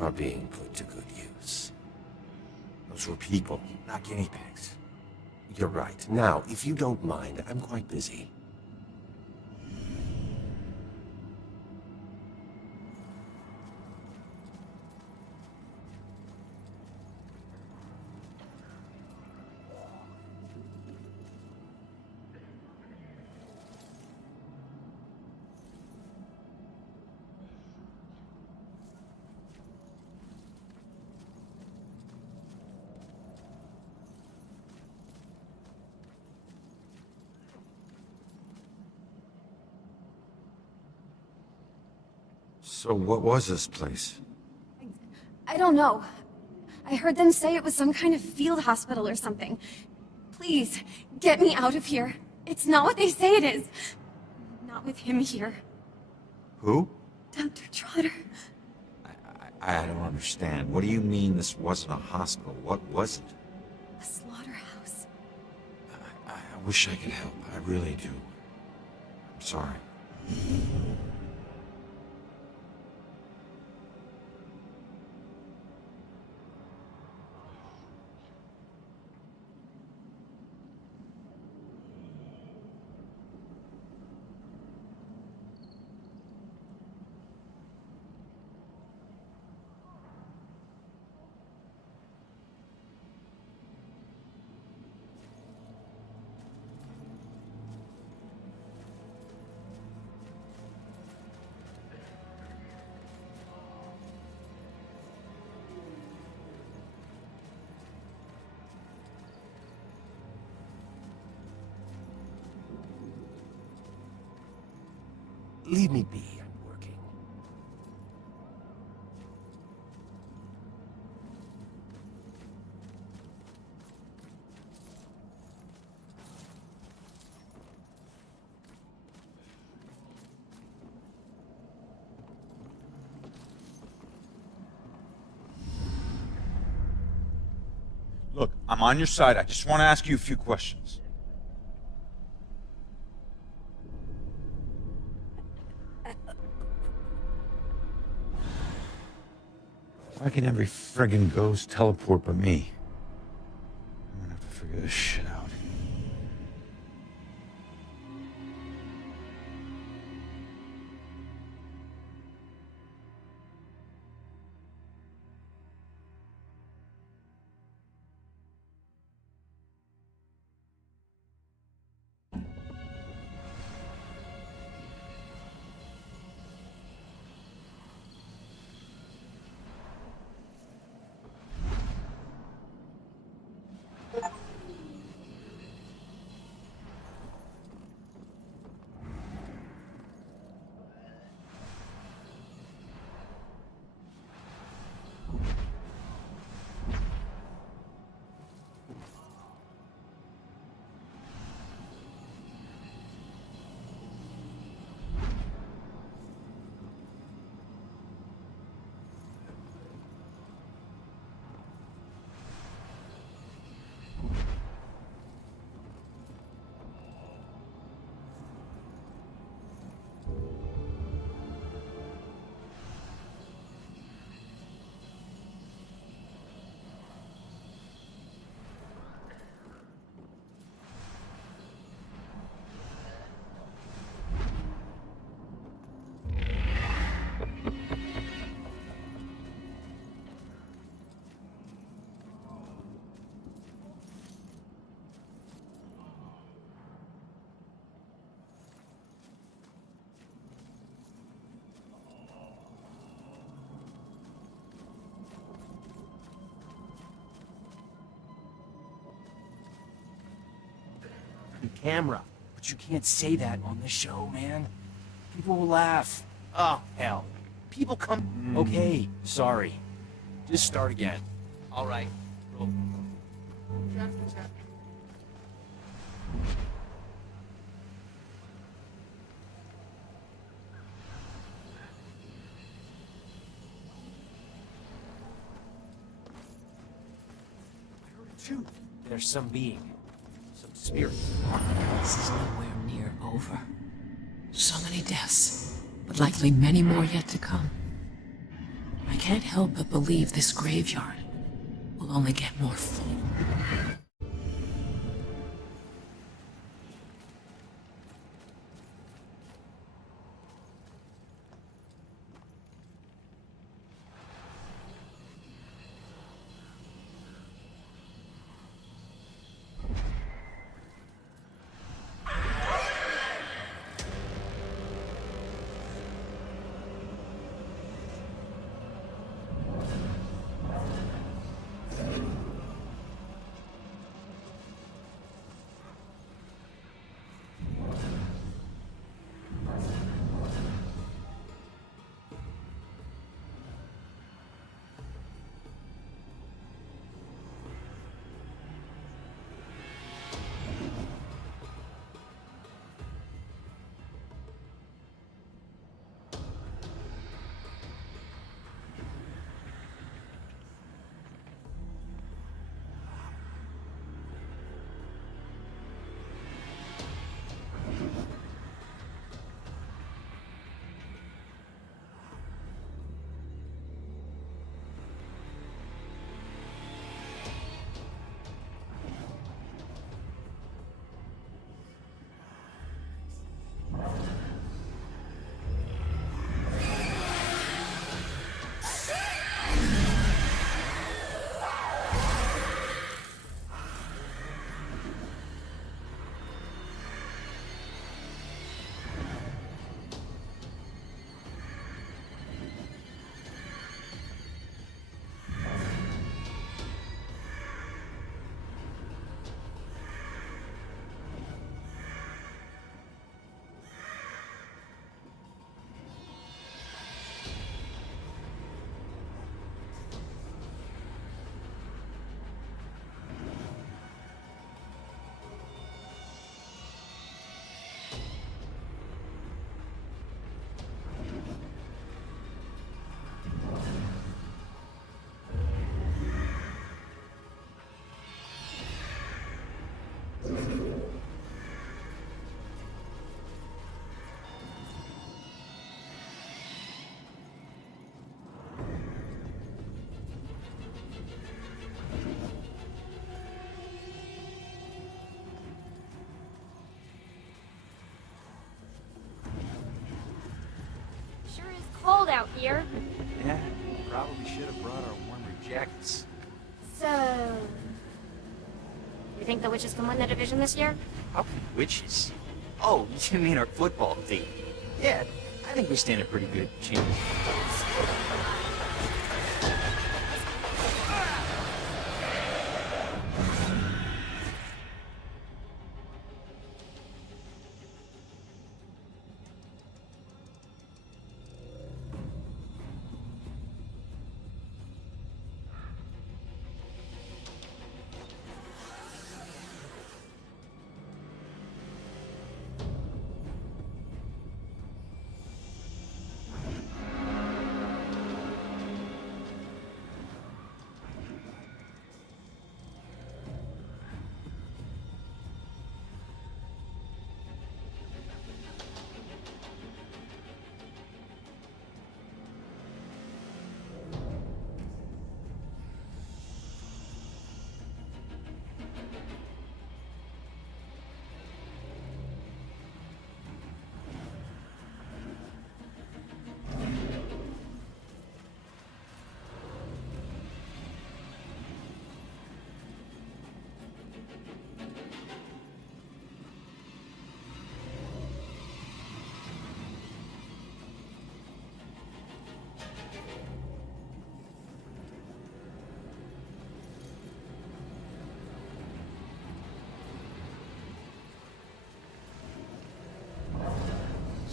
are being put to good use. Those were people, not guinea pigs. You're right. Now, if you don't mind, I'm quite busy. So what was this place? I don't know. I heard them say it was some kind of field hospital or something. Please, get me out of here. It's not what they say it is. Not with him here. Who? Dr. Trotter. I don't understand. What do you mean this wasn't a hospital? What was it? A slaughterhouse. I wish I could help. I really do. I'm sorry. Leave me be, I'm working. Look, I'm on your side. I just want to ask you a few questions. Why can every friggin' ghost teleport but me? I'm gonna have to figure this shit out. camera. But you can't say that on the show, man. People will laugh. Oh, hell. People come... Okay, sorry. Just start again. All right. Roll. Too. There's some being, some spirit. This is nowhere near over. So many deaths, but likely many more yet to come. I can't help but believe this graveyard will only get more full. Sure is cold out here. Yeah, probably should have brought our warmer jackets. So... You think the Witches can win the division this year? How can witches? Oh, you mean our football team? Yeah, I think we stand a pretty good chance.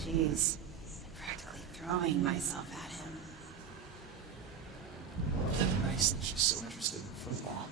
Jeez, I'm practically throwing myself at him. Nice that she's so interested in football.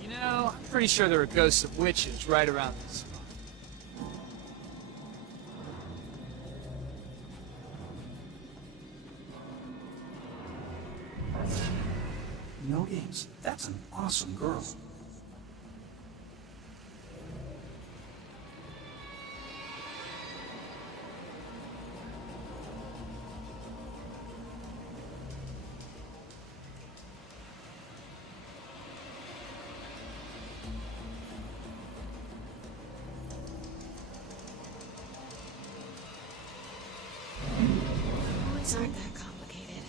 You know, I'm pretty sure there are ghosts of witches right around this spot. No games. That's an awesome girl. Boys aren't that complicated.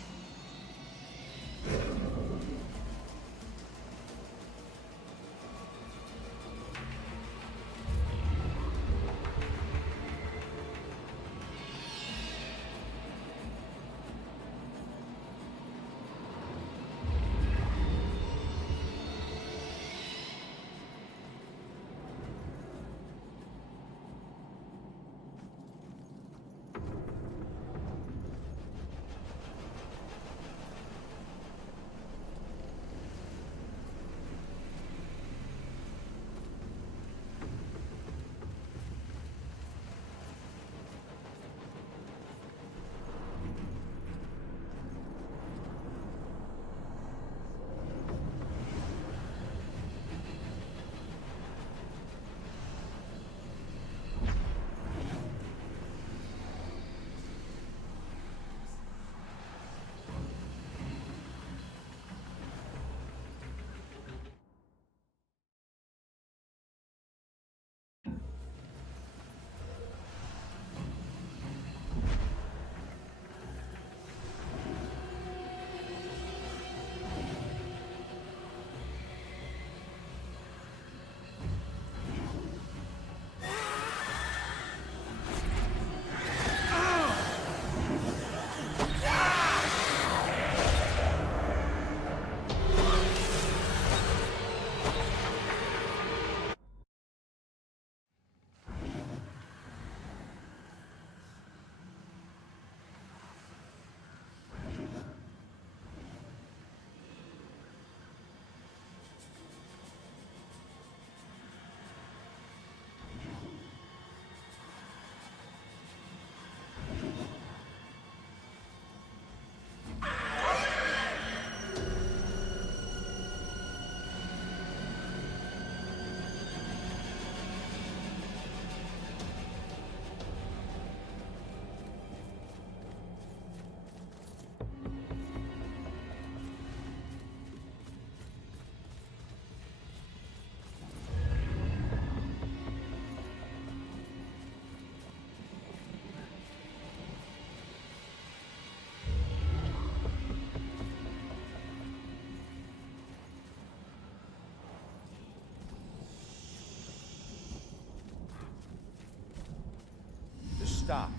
Stop.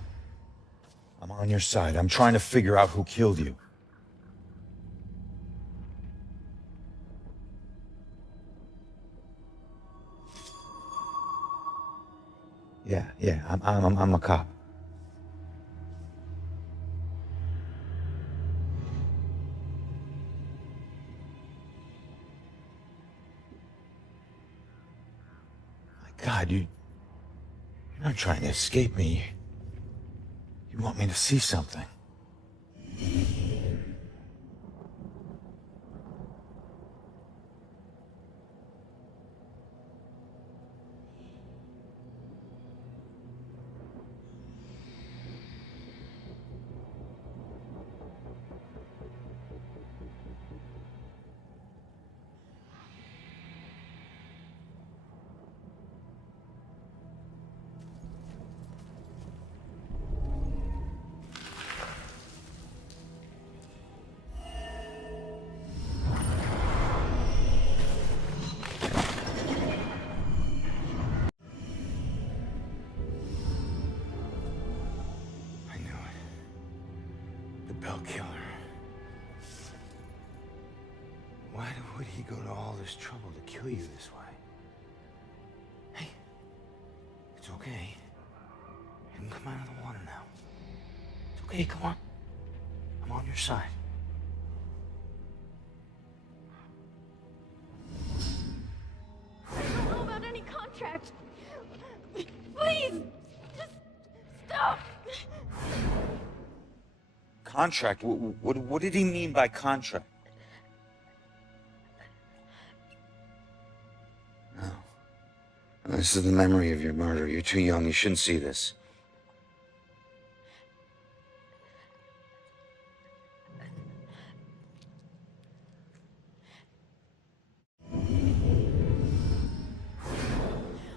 I'm on your side. I'm trying to figure out who killed you. Yeah, I'm a cop. God, you're not trying to escape me. You want me to see something. Bell Killer. Why would he go to all this trouble to kill you this way? Hey, it's okay. You can come out of the water now. It's okay, come on. I'm on your side. I don't know about any contract. Please, just stop. Contract? What did he mean by contract? No. This is the memory of your murder. You're too young. You shouldn't see this.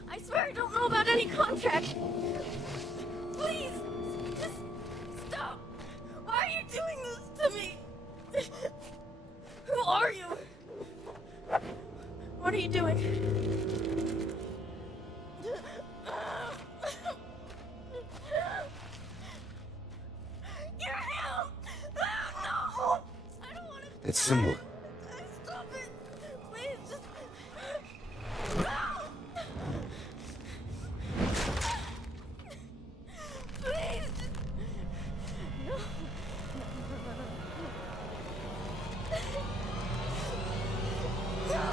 I swear I don't know about any contract. Please, just stop. Why are you doing this to me? Who are you? What are you doing? You're him! No! I don't want to. It's symbol. Stop it! Please, just. Please, just. No.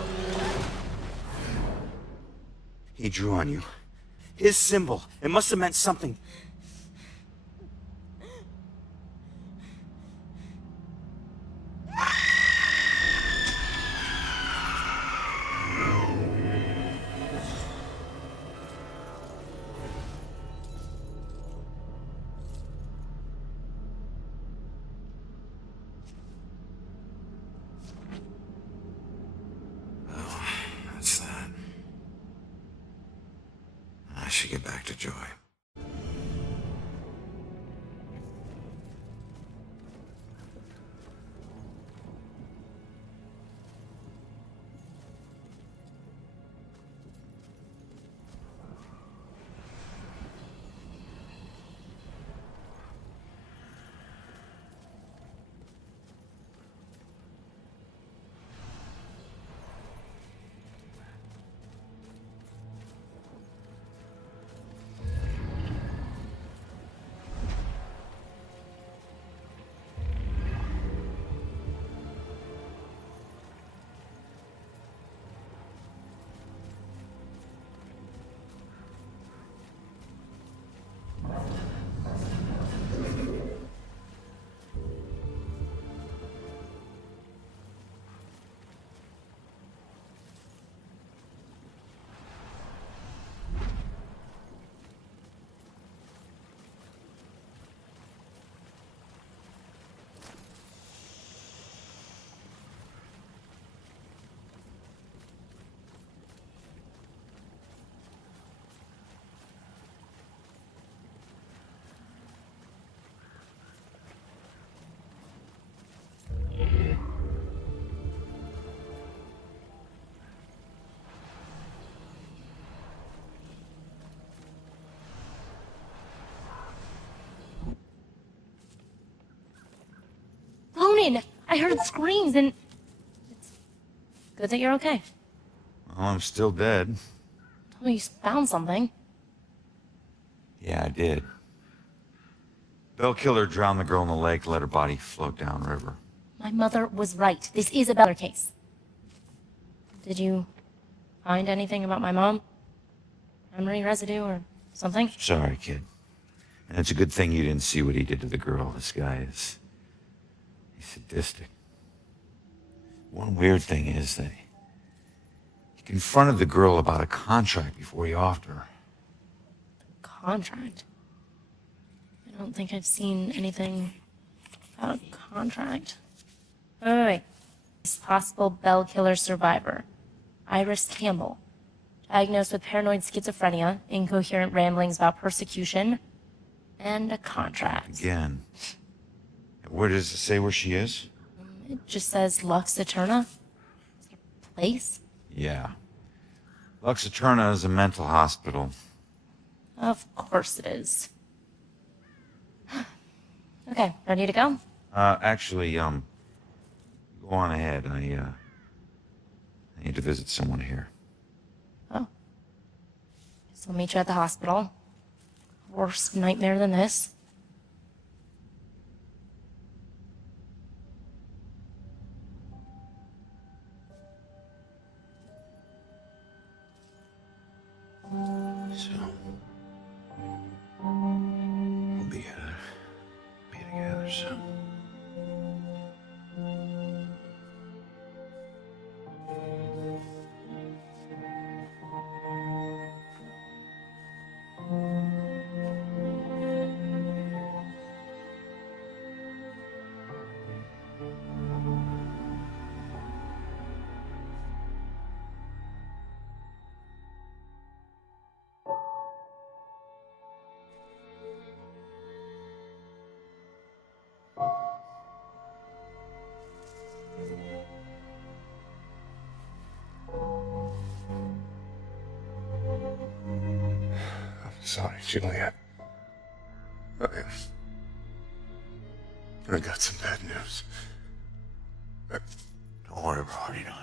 He drew on you. His symbol. It must have meant something. That's that. I should get back to Joy. Ronan, I heard screams and it's good that you're okay. Well, I'm still dead. Tell me you found something. Yeah, I did. Bell Killer drowned the girl in the lake, let her body float downriver. My mother was right. This is a Beller case. Did you find anything about my mom? memory residue or something? Sorry, kid. And it's a good thing you didn't see what he did to the girl. This guy is... he's sadistic. One weird thing is that he confronted the girl about a contract before he offed her. Contract? I don't think I've seen anything about a contract. Wait. This possible Bell killer survivor. Iris Campbell. Diagnosed with paranoid schizophrenia, incoherent ramblings about persecution, and a contract. Again. Where does it say where she is? It just says Lux Eterna. Is it a place? Yeah. Lux Eterna is a mental hospital. Of course it is. Okay, ready to go? Actually, go on ahead. I need to visit someone here. Oh. So I'll meet you at the hospital. Worse nightmare than this. So, we'll be together soon. Sorry, Juliet. I got some bad news. Don't worry, bro. You know.